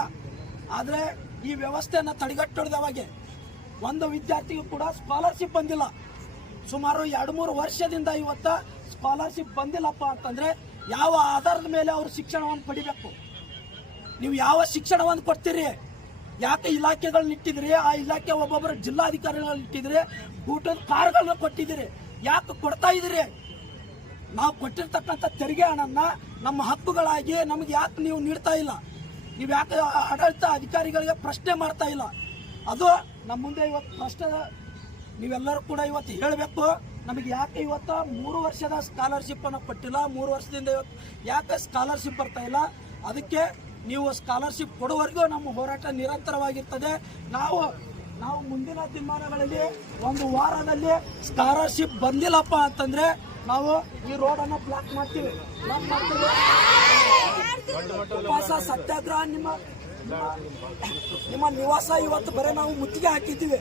ಆದ್ರೆ ಈ ವ್ಯವಸ್ಥೆಯನ್ನ ತಡೆಗಟ್ಟೋದವಾಗೆ ಒಂದು ವಿದ್ಯಾರ್ಥಿಗೂ ಕೂಡ ಸ್ಕಾಲರ್ಶಿಪ್ ಬಂದಿಲ್ಲ. ಸುಮಾರು 2-3 ವರ್ಷದಿಂದ ಇವತ್ತ ಸ್ಕಾಲರ್ಶಿಪ್ ಬಂದಿಲ್ಲಪ್ಪ ಅಂತಂದ್ರೆ ಯಾವ ಆಧಾರದ ಮೇಲೆ ಅವರು ಶಿಕ್ಷಣವನ್ನು ಪಡಿಬೇಕು? ನೀವು ಯಾವ ಶಿಕ್ಷಣವನ್ನು ಕೊಡ್ತೀರಿ? ಯಾಕೆ ಇಲಾಖೆಗಳನ್ನ ಇಟ್ಟಿದ್ರಿ? ಆ ಇಲಾಖೆ ಒಬ್ಬೊಬ್ಬರು ಜಿಲ್ಲಾಧಿಕಾರಿಗಳನ್ನ ಇಟ್ಟಿದ್ರಿ, ಊಟದ ಕಾರ್ಗಳನ್ನ ಕೊಟ್ಟಿದ್ದೀರಿ. ಯಾಕೆ ಕೊಡ್ತಾ ಇದ್ದೀರಿ? ನಾವು ಕೊಟ್ಟಿರ್ತಕ್ಕಂಥ ತೆರಿಗೆ ಹಣನ್ನ ನಮ್ಮ ಹಕ್ಕುಗಳಾಗಿ ನಮ್ಗೆ ಯಾಕೆ ನೀವು ನೀಡ್ತಾ ಇಲ್ಲ? ನೀವು ಯಾಕೆ ಆಡಳಿತ ಅಧಿಕಾರಿಗಳಿಗೆ ಪ್ರಶ್ನೆ ಮಾಡ್ತಾ ಇಲ್ಲ? ಅದು ನಮ್ಮ ಮುಂದೆ ಇವತ್ತು ಪ್ರಶ್ನೆ ನೀವೆಲ್ಲರೂ ಕೂಡ ಇವತ್ತು ಹೇಳಬೇಕು. ನಮಗೆ ಯಾಕೆ ಇವತ್ತು 3 ವರ್ಷದ ಸ್ಕಾಲರ್ಶಿಪ್ ಅನ್ನು ಕೊಟ್ಟಿಲ್ಲ? 3 ವರ್ಷದಿಂದ ಇವತ್ತು ಯಾಕೆ ಸ್ಕಾಲರ್ಶಿಪ್ ಬರ್ತಾ ಇಲ್ಲ? ಅದಕ್ಕೆ ನೀವು ಸ್ಕಾಲರ್ಶಿಪ್ ಕೊಡುವವರೆಗೂ ನಮ್ಮ ಹೋರಾಟ ನಿರಂತರವಾಗಿರ್ತದೆ. ನಾವು ಮುಂದಿನ ದಿನಮಾನಗಳಲ್ಲಿ 1 ವಾರದಲ್ಲಿ ಸ್ಕಾಲರ್ಶಿಪ್ ಬಂದಿಲ್ಲಪ್ಪ ಅಂತಂದ್ರೆ ನಾವು ಈ ರೋಡ್ ಅನ್ನು ಬ್ಲಾಕ್ ಮಾಡ್ತೀವಿ. ಉಪವಾಸ ಸತ್ಯಾಗ್ರಹ ನಿಮ್ಮ ನಿವಾಸ ಇವತ್ತು ಬರೀ ನಾವು ಮುತ್ತಿಗೆ ಹಾಕಿದ್ದೀವಿ.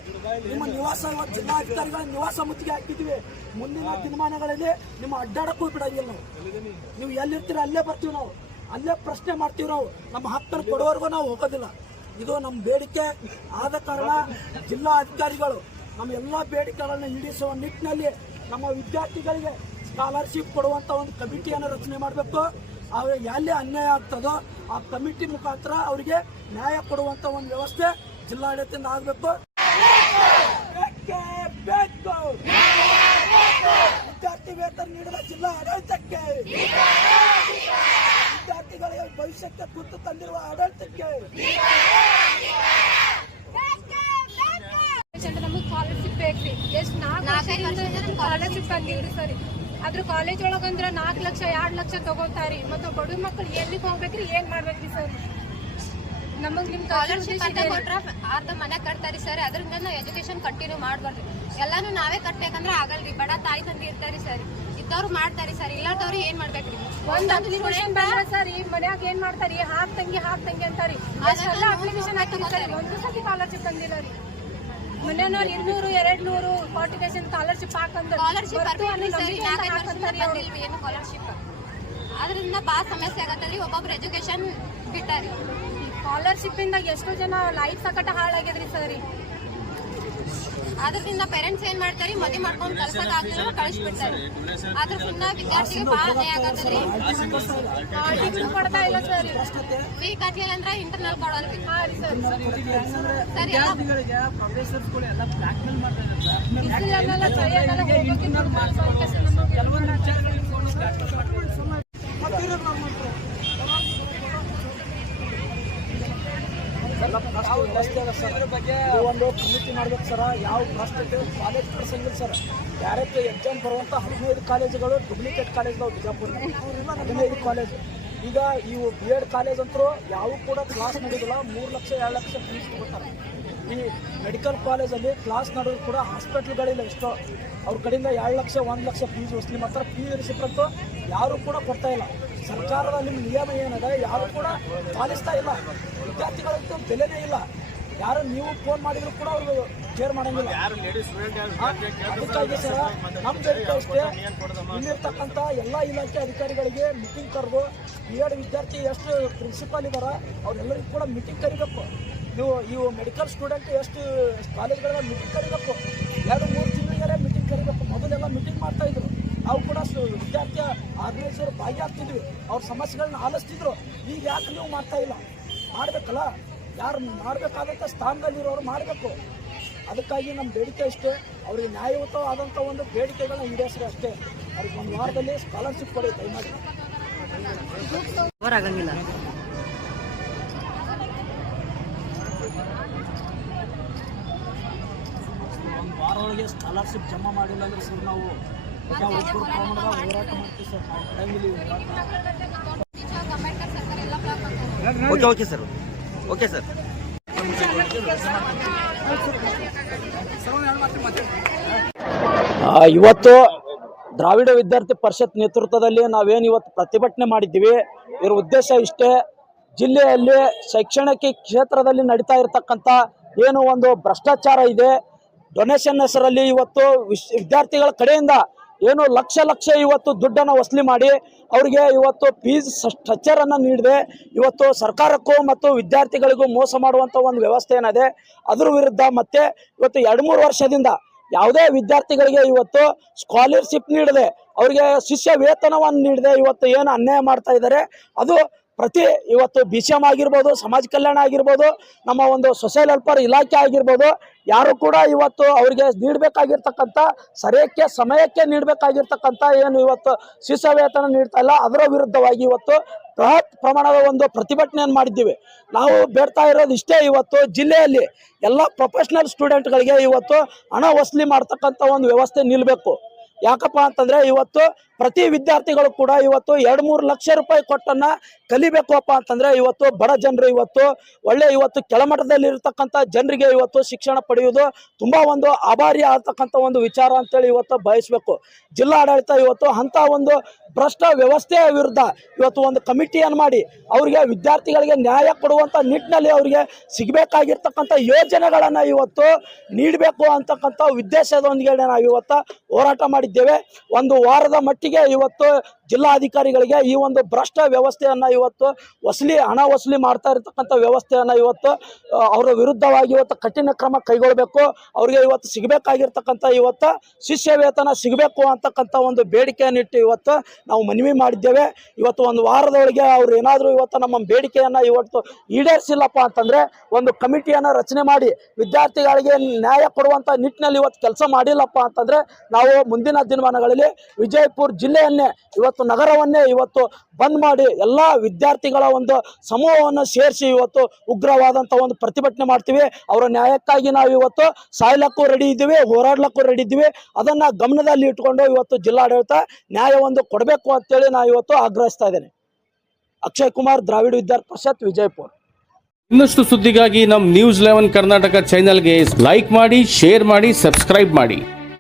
ನಿಮ್ಮ ನಿವಾಸ ಇವತ್ತು ಜಿಲ್ಲಾಧಿಕಾರಿಗಳ ನಿವಾಸ ಮುತ್ತಿಗೆ ಹಾಕಿದ್ದೀವಿ. ಮುಂದಿನ ದಿನಮಾನಗಳಲ್ಲಿ ನಿಮ್ಮ ಅಡ್ಡಾಡಕ್ಕೂ ಬಿಡಂಗಿಲ್ಲ. ನೀವು ಎಲ್ಲಿರ್ತೀರ ಅಲ್ಲೇ ಬರ್ತೀವಿ, ನಾವು ಅಲ್ಲೇ ಪ್ರಶ್ನೆ ಮಾಡ್ತೀವಿ. ನಾವು ನಮ್ಮ ಹಕ್ಕನ್ನು ಕೊಡುವವರೆಗೂ ನಾವು ಹೋಗೋದಿಲ್ಲ. ಇದು ನಮ್ಮ ಬೇಡಿಕೆ ಆದ ಕಾರಣ ಜಿಲ್ಲಾ ಅಧಿಕಾರಿಗಳು ನಮ್ಮ ಎಲ್ಲ ಬೇಡಿಕೆಗಳನ್ನು ಈಡೇರಿಸುವ ನಿಟ್ಟಿನಲ್ಲಿ ನಮ್ಮ ವಿದ್ಯಾರ್ಥಿಗಳಿಗೆ ಸ್ಕಾಲರ್ಶಿಪ್ ಕೊಡುವಂತ ಒಂದು ಕಮಿಟಿಯನ್ನು ರಚನೆ ಮಾಡಬೇಕು. ಅವ್ರಿಗೆ ಎಲ್ಲಿ ಅನ್ಯಾಯ ಆಗ್ತದೋ ಆ ಕಮಿಟಿ ಮುಖಾಂತರ ಅವರಿಗೆ ನ್ಯಾಯ ಕೊಡುವಂತ ಒಂದು ವ್ಯವಸ್ಥೆ ಜಿಲ್ಲಾಡಳಿತದಿಂದ ಆಗಬೇಕು. ವಿದ್ಯಾರ್ಥಿ ವೇತನ ನೀಡಿದ ಜಿಲ್ಲಾ ಆಡಳಿತಕ್ಕೆ, ವಿದ್ಯಾರ್ಥಿಗಳಿಗೆ ಭವಿಷ್ಯಕ್ಕೆ ಕುತ್ತು ತಂದಿರುವ ಆಡಳಿತಕ್ಕೆ ನಮಗೆ ಸ್ಕಾಲರ್ಶಿಪ್ ಬೇಕ್ರಿ. ಎಷ್ಟು 4 ವರ್ಷದಿಂದ ಸ್ಕಾಲರ್ಶಿಪ್ ಬಂದಿವ್ರಿ ಸರ್. ಅದ್ರ ಕಾಲೇಜ್ ಒಳಗಂದ್ರ 4 ಲಕ್ಷ 2 ಲಕ್ಷ ತಗೋತಾರಿ. ಮತ್ತು ಬಡ ಮಕ್ಕಳು ಎಲ್ಲಿಗೆ ಹೋಗ್ಬೇಕ್ರಿ, ಏನ್ ಮಾಡ್ಬೇಕ್ರಿ ಸರ್? ನಮಗ್ ನಿಮ್ ಸ್ಕಾಲರ್ಶಿಪ್ ಅಂತ ಕೊಟ್ರ ಅರ್ಧ ಮನೆ ಕಟ್ತಾರಿ ಸರ್. ಅದರಿಂದ ನಾವು ಎಜುಕೇಶನ್ ಕಂಟಿನ್ಯೂ ಮಾಡ್ಬಾರ್ದು. ಎಲ್ಲಾನು ನಾವೇ ಕಟ್ಬೇಕಂದ್ರ ಆಗಲ್ರಿ. ಬಡ ತಾಯಿ ತಂದೆ ಇರ್ತಾರಿ ಸರ್, ಇದ್ದವ್ರು ಮಾಡ್ತಾರಿ ಸರ್, ಇಲ್ಲಾರ್ದವ್ರು ಏನ್ ಮಾಡ್ಬೇಕ್ರಿ? ಒಂದ್ ಅಪ್ಲಿಕೇಶನ್ ಬಂದ್ರ ಸರ್ ಈ ಮನ್ಯಾಗ ಏನ್ ಮಾಡ್ತಾರಿ, ಹಾಕ್ ತಂಗಿ ಅಂತಾರಿ. ಅಪ್ಲಿಕೇಶನ್ ಹಾಕಿರಿ ಸರ್, ಒಂದು ಸತಿ ಸ್ಕಾಲರ್ಶಿಪ್ ಬಂದಿಲ್ಲ ರೀ. ಮನೆಯವ್ರು 200-200 ಕ್ವಾಲಿಫಿಕೇಶನ್ ಸ್ಕಾಲರ್ಶಿಪ್ ಹಾಕಂದ್ರೆ ಸ್ಕಾಲರ್ಶಿಪ್ ಅದರಿಂದ ಬಾಳ ಸಮಸ್ಯೆ ಆಗತ್ತಲ್ರಿ. ಒಬ್ಬೊಬ್ರು ಎಜುಕೇಶನ್ ಬಿಟ್ಟಾರಿ. ಸ್ಕಾಲರ್ಶಿಪ್ ಇಂದ ಎಷ್ಟೋ ಜನ ಲೈಫ್ ಸಕಟ ಹಾಳಾಗ್ಯದ್ರಿ ಸರ್. ಅದರಿಂದ ಪೇರೆಂಟ್ಸ್ ಏನ್ ಮಾಡ್ತಾರಿ, ಮದುವೆ ಮಾಡ್ಕೊಂಡು ಕಲ್ಸಕ್ ಆಗ್ತಿಲ್ಲ ಕಳಿಸ್ಬಿಡ್ತಾರೆ. ಅದ್ರ ಸುಮ್ಮನೆ ವಿದ್ಯಾರ್ಥಿಗೆ ಬಾಳ ಅನ್ಯಾಯ ಆಗತ್ತಲ್ರಿ. ಕೊಡ್ತಾ ಇಲ್ಲ ಸರ್. ವೀಕ್ ಆಗ್ಲಿಲ್ಲ ಅಂದ್ರ ಇಂಟರ್ನಲ್ ಕೊಡಲ್ರಿ ಸರ್. ಎಲ್ಲ ವ್ಯವಸ್ಥೆ ಅದ ಸರ್. ಇದು ಒಂದು ಕಮಿಟಿ ಮಾಡ್ಬೇಕು ಸರ್. ಯಾವ ಭ್ರಷ್ಟತೆ ಕಾಲೇಜ್ ಕಳ್ಸಂಗಿಲ್ಲ ಸರ್. ಡೈರೆಕ್ಟ್ ಎಕ್ಸಾಮ್ ಬರುವಂಥ 15 ಕಾಲೇಜುಗಳು ಡೂಪ್ಲಿಕೇಟ್ ಕಾಲೇಜ್ಗಳು ಬಿಜಾಪುರ 15 ಕಾಲೇಜು. ಈಗ ಇವು B.Ed ಕಾಲೇಜ್ ಅಂತೂ ಯಾವ ಕೂಡ ಕ್ಲಾಸ್ ನಡೆಯೋದಿಲ್ಲ. 3 ಲಕ್ಷ 2 ಲಕ್ಷ ಫೀಸ್ ತಗೋತಾರೆ. ಈ ಮೆಡಿಕಲ್ ಕಾಲೇಜಲ್ಲಿ ಕ್ಲಾಸ್ ನಡೆದ್ರು ಕೂಡ ಹಾಸ್ಪಿಟ್ಲ್ಗಳಿಲ್ಲ. ಎಷ್ಟೋ ಅವ್ರ ಕಡೆಯಿಂದ 2 ಲಕ್ಷ 1 ಲಕ್ಷ ಫೀಸ್ ವಸೂಲಿ ಮಾಡ್ತಾರೆ. ಫೀಸ್ ರಿಸಿಪ್ಟಂತೂ ಯಾರು ಕೂಡ ಕೊಡ್ತಾ ಇಲ್ಲ. ಸರ್ಕಾರದ ನಿಮ್ಮ ನಿಯಮ ಏನದ ಯಾರು ಕೂಡ ಪಾಲಿಸ್ತಾ ಇಲ್ಲ. ವಿದ್ಯಾರ್ಥಿಗಳಂತೂ ಬೆಲೆನೇ ಇಲ್ಲ. ಯಾರು ನೀವು ಫೋನ್ ಮಾಡಿದ್ರು ಕೂಡ ಅವರು ಕೇರ್ ಮಾಡಂಗಿಲ್ಲ. ಅದಕ್ಕಾಗಿ ಸರ್ ನಮ್ಮ ಬೇಡಿಕೆ ಅಷ್ಟೇ, ಇಲ್ಲಿರ್ತಕ್ಕಂಥ ಎಲ್ಲ ಇಲಾಖೆ ಅಧಿಕಾರಿಗಳಿಗೆ ಮೀಟಿಂಗ್ ಕರೆದು B.Ed ವಿದ್ಯಾರ್ಥಿ ಎಷ್ಟು ಪ್ರಿನ್ಸಿಪಾಲ್ ಇದ್ದಾರ ಅವರೆಲ್ಲರಿಗೂ ಕೂಡ ಮೀಟಿಂಗ್ ಕರಿಬೇಕು. ಇವು ಮೆಡಿಕಲ್ ಸ್ಟೂಡೆಂಟ್ ಎಷ್ಟು ಕಾಲೇಜ್ಗಳ ಮೀಟಿಂಗ್ ಕರಿಬೇಕು. 2-3 ತಿಂಗಳಿಗೆ ಮೀಟಿಂಗ್ ಕರಿಬೇಕು. ಮೊದಲೆಲ್ಲ ಮೀಟಿಂಗ್ ಮಾಡ್ತಾಯಿದ್ರು. ನಾವು ಕೂಡ ವಿದ್ಯಾರ್ಥಿ ಆರ್ಗನೈಸರ್ ಭಾಗಿಯಾಗ್ತಿದ್ವಿ. ಅವ್ರ ಸಮಸ್ಯೆಗಳನ್ನ ಆಲಿಸ್ತಿದ್ರು. ಈಗ ಯಾಕೆ ನೀವು ಮಾಡ್ತಾ ಇಲ್ಲ? ಮಾಡಬೇಕಲ್ಲ. ಯಾರು ಮಾಡಬೇಕಾದಂಥ ಸ್ಥಾನದಲ್ಲಿರೋರು ಮಾಡಬೇಕು. ಅದಕ್ಕಾಗಿ ನಮ್ಮ ಬೇಡಿಕೆ ಅಷ್ಟೇ, ಅವ್ರಿಗೆ ನ್ಯಾಯಯುತವಾದಂಥ ಒಂದು ಬೇಡಿಕೆಗಳನ್ನ ಈಡೇರಿಸ್ರಿ ಅಷ್ಟೇ. ಅವ್ರಿಗೆ 1 ವಾರದಲ್ಲಿ ಸ್ಕಾಲರ್ಶಿಪ್ ಕೊಡಿ ದಯಮಾಡಿ. ಆಗಂಗಿಲ್ಲ. ವಾರ ಒಳಗೆ ಸ್ಕಾಲರ್ಶಿಪ್ ಜಮಾ ಮಾಡಿಲ್ಲ ಅಂದ್ರೆ ಸರ್ ನಾವು ಒಬ್ಬರು ಪ್ರಮಾಣದ ಹೋರಾಟ ಮಾಡ್ತೀವಿ ಸರ್. ನಾವು ಕಡೆಯಲ್ಲಿ ಓಕೆ ಸರ್. Okay sir. ಇವತ್ತು ದ್ರಾವಿಡ ವಿದ್ಯಾರ್ಥಿ ಪರಿಷತ್ ನೇತೃತ್ವದಲ್ಲಿ ನಾವೇನು ಇವತ್ತು ಪ್ರತಿಭಟನೆ ಮಾಡಿದ್ದೀವಿ, ಇದರ ಉದ್ದೇಶ ಇಷ್ಟೇ. ಜಿಲ್ಲೆಯಲ್ಲಿ ಶೈಕ್ಷಣಿಕ ಕ್ಷೇತ್ರದಲ್ಲಿ ನಡೀತಾ ಇರತಕ್ಕಂಥ ಏನು ಒಂದು ಭ್ರಷ್ಟಾಚಾರ ಇದೆ, ಡೊನೇಷನ್ ಹೆಸರಲ್ಲಿ ಇವತ್ತು ವಿದ್ಯಾರ್ಥಿಗಳ ಕಡೆಯಿಂದ ಏನು ಲಕ್ಷ ಇವತ್ತು ದುಡ್ಡನ್ನು ವಸೂಲಿ ಮಾಡಿ ಅವರಿಗೆ ಇವತ್ತು ಫೀಸ್ ಸ್ಟ್ರಕ್ಚರನ್ನು ನೀಡದೆ ಇವತ್ತು ಸರ್ಕಾರಕ್ಕೂ ಮತ್ತು ವಿದ್ಯಾರ್ಥಿಗಳಿಗೂ ಮೋಸ ಮಾಡುವಂಥ ಒಂದು ವ್ಯವಸ್ಥೆ ಏನಿದೆ ಅದರ ವಿರುದ್ಧ ಮತ್ತೆ ಇವತ್ತು 2-3 ವರ್ಷದಿಂದ ಯಾವುದೇ ವಿದ್ಯಾರ್ಥಿಗಳಿಗೆ ಇವತ್ತು ಸ್ಕಾಲರ್ಶಿಪ್ ನೀಡದೆ ಅವರಿಗೆ ಶಿಷ್ಯ ವೇತನವನ್ನು ನೀಡದೆ ಇವತ್ತು ಏನು ಅನ್ಯಾಯ ಮಾಡ್ತಾ ಇದ್ದಾರೆ, ಅದು ಪ್ರತಿ ಇವತ್ತು BCM ಆಗಿರ್ಬೋದು, ಸಮಾಜ ಕಲ್ಯಾಣ ಆಗಿರ್ಬೋದು, ನಮ್ಮ ಒಂದು ಸೋಷಿಯಲ್ ವೆಲ್ಫೇರ್ ಇಲಾಖೆ ಆಗಿರ್ಬೋದು, ಯಾರು ಕೂಡ ಇವತ್ತು ಅವರಿಗೆ ನೀಡಬೇಕಾಗಿರ್ತಕ್ಕಂಥ ಸರಿಯಕ್ಕೆ ಸಮಯಕ್ಕೆ ನೀಡಬೇಕಾಗಿರ್ತಕ್ಕಂಥ ಏನು ಇವತ್ತು ಶಿಷ್ಯ ವೇತನ ನೀಡ್ತಾ ಇಲ್ಲ, ಅದರ ವಿರುದ್ಧವಾಗಿ ಇವತ್ತು ಬೃಹತ್ ಪ್ರಮಾಣದ ಒಂದು ಪ್ರತಿಭಟನೆಯನ್ನು ಮಾಡಿದ್ದೀವಿ. ನಾವು ಬೇಡ್ತಾ ಇರೋದು ಇಷ್ಟೇ, ಇವತ್ತು ಜಿಲ್ಲೆಯಲ್ಲಿ ಎಲ್ಲ ಪ್ರೊಫೆಷನಲ್ ಸ್ಟೂಡೆಂಟ್ಗಳಿಗೆ ಇವತ್ತು ಹಣ ವಸೂಲಿ ಮಾಡ್ತಕ್ಕಂಥ ಒಂದು ವ್ಯವಸ್ಥೆ ನಿಲ್ಲಬೇಕು. ಯಾಕಪ್ಪ ಅಂತಂದರೆ ಇವತ್ತು ಪ್ರತಿ ವಿದ್ಯಾರ್ಥಿಗಳು ಕೂಡ ಇವತ್ತು 2-3 ಲಕ್ಷ ರೂಪಾಯಿ ಕೊಟ್ಟನ್ನು ಕಲಿಬೇಕಪ್ಪ ಅಂತಂದರೆ ಇವತ್ತು ಬಡ ಜನರು ಇವತ್ತು ಒಳ್ಳೆ ಇವತ್ತು ಕೆಳಮಟ್ಟದಲ್ಲಿ ಇರತಕ್ಕಂಥ ಜನರಿಗೆ ಇವತ್ತು ಶಿಕ್ಷಣ ಪಡೆಯುವುದು ತುಂಬ ಒಂದು ಆಭಾರಿ ಆಗ್ತಕ್ಕಂಥ ಒಂದು ವಿಚಾರ ಅಂತೇಳಿ ಇವತ್ತು ಬಯಸಬೇಕು. ಜಿಲ್ಲಾಡಳಿತ ಇವತ್ತು ಅಂಥ ಒಂದು ಭ್ರಷ್ಟ ವ್ಯವಸ್ಥೆಯ ವಿರುದ್ಧ ಇವತ್ತು ಒಂದು ಕಮಿಟಿಯನ್ನು ಮಾಡಿ ಅವರಿಗೆ ವಿದ್ಯಾರ್ಥಿಗಳಿಗೆ ನ್ಯಾಯ ಕೊಡುವಂಥ ನಿಟ್ಟಿನಲ್ಲಿ ಅವರಿಗೆ ಸಿಗಬೇಕಾಗಿರ್ತಕ್ಕಂಥ ಯೋಜನೆಗಳನ್ನು ಇವತ್ತು ನೀಡಬೇಕು ಅಂತಕ್ಕಂಥ ಉದ್ದೇಶದೊಂದಿಗೆ ನಾವು ಇವತ್ತು ಹೋರಾಟ ಮಾಡಿದ್ದೇವೆ. 1 ವಾರದ ಮಟ್ಟಿಗೆ ಇವತ್ತು ಜಿಲ್ಲಾಧಿಕಾರಿಗಳಿಗೆ ಈ ಒಂದು ಭ್ರಷ್ಟ ವ್ಯವಸ್ಥೆಯನ್ನು ಇವತ್ತು ಹಣ ವಸೂಲಿ ಮಾಡ್ತಾ ಇರತಕ್ಕಂಥ ವ್ಯವಸ್ಥೆಯನ್ನು ಇವತ್ತು ಅವರ ವಿರುದ್ಧವಾಗಿ ಇವತ್ತು ಕಠಿಣ ಕ್ರಮ ಕೈಗೊಳ್ಳಬೇಕು. ಅವರಿಗೆ ಇವತ್ತು ಸಿಗಬೇಕಾಗಿರ್ತಕ್ಕಂಥ ಇವತ್ತು ಶಿಷ್ಯ ವೇತನ ಸಿಗಬೇಕು ಅಂತಕ್ಕಂಥ ಒಂದು ಬೇಡಿಕೆಯನ್ನಿಟ್ಟು ಇವತ್ತು ನಾವು ಮನವಿ ಮಾಡಿದ್ದೇವೆ. ಇವತ್ತು 1 ವಾರದೊಳಗೆ ಅವ್ರು ಏನಾದರೂ ಇವತ್ತು ನಮ್ಮ ಬೇಡಿಕೆಯನ್ನು ಇವತ್ತು ಈಡೇರಿಸಿಲ್ಲಪ್ಪ ಅಂತಂದರೆ ಒಂದು ಕಮಿಟಿಯನ್ನು ರಚನೆ ಮಾಡಿ ವಿದ್ಯಾರ್ಥಿಗಳಿಗೆ ನ್ಯಾಯ ಕೊಡುವಂಥ ನಿಟ್ಟಿನಲ್ಲಿ ಇವತ್ತು ಕೆಲಸ ಮಾಡಿಲ್ಲಪ್ಪ ಅಂತಂದರೆ ನಾವು ಮುಂದಿನ ದಿನಮಾನಗಳಲ್ಲಿ ವಿಜಯಪುರ ಜಿಲ್ಲೆಯನ್ನೇ ಇವತ್ತು ನಗರವನ್ನೇ ಇವತ್ತು ಬಂದ್ ಮಾಡಿ ಎಲ್ಲ ವಿದ್ಯಾರ್ಥಿಗಳ ಒಂದು ಸಮೂಹವನ್ನು ಸೇರಿಸಿ ಇವತ್ತು ಉಗ್ರವಾದಂಥ ಒಂದು ಪ್ರತಿಭಟನೆ ಮಾಡ್ತೀವಿ. ಅವರ ನ್ಯಾಯಕ್ಕಾಗಿ ನಾವು ಇವತ್ತು ಸಾಯ್ಲಕ್ಕೂ ರೆಡಿ ಇದ್ದೀವಿ, ಹೋರಾಡ್ಲಕ್ಕೂ ರೆಡಿ ಇದ್ದೀವಿ. ಅದನ್ನು ಗಮನದಲ್ಲಿ ಇಟ್ಕೊಂಡು ಇವತ್ತು ಜಿಲ್ಲಾಡಳಿತ ನ್ಯಾಯವೊಂದು ಕೊಡಬೇಕು ಅಂತೇಳಿ ನಾನು ಇವತ್ತು ಆಗ್ರಹಿಸ್ತಾ ಇದ್ದೇನೆ. ಅಕ್ಷಯ್ ಕುಮಾರ್, ದ್ರಾವಿಡ ವಿದ್ಯಾರ್ಥಿ ಪರಿಷತ್, ವಿಜಯಪುರ. ಇನ್ನಷ್ಟು ಸುದ್ದಿಗಾಗಿ ನಮ್ಮ News 11 ಕರ್ನಾಟಕ ಚಾನೆಲ್ಗೆ ಲೈಕ್ ಮಾಡಿ, ಶೇರ್ ಮಾಡಿ, ಸಬ್ಸ್ಕ್ರೈಬ್ ಮಾಡಿ.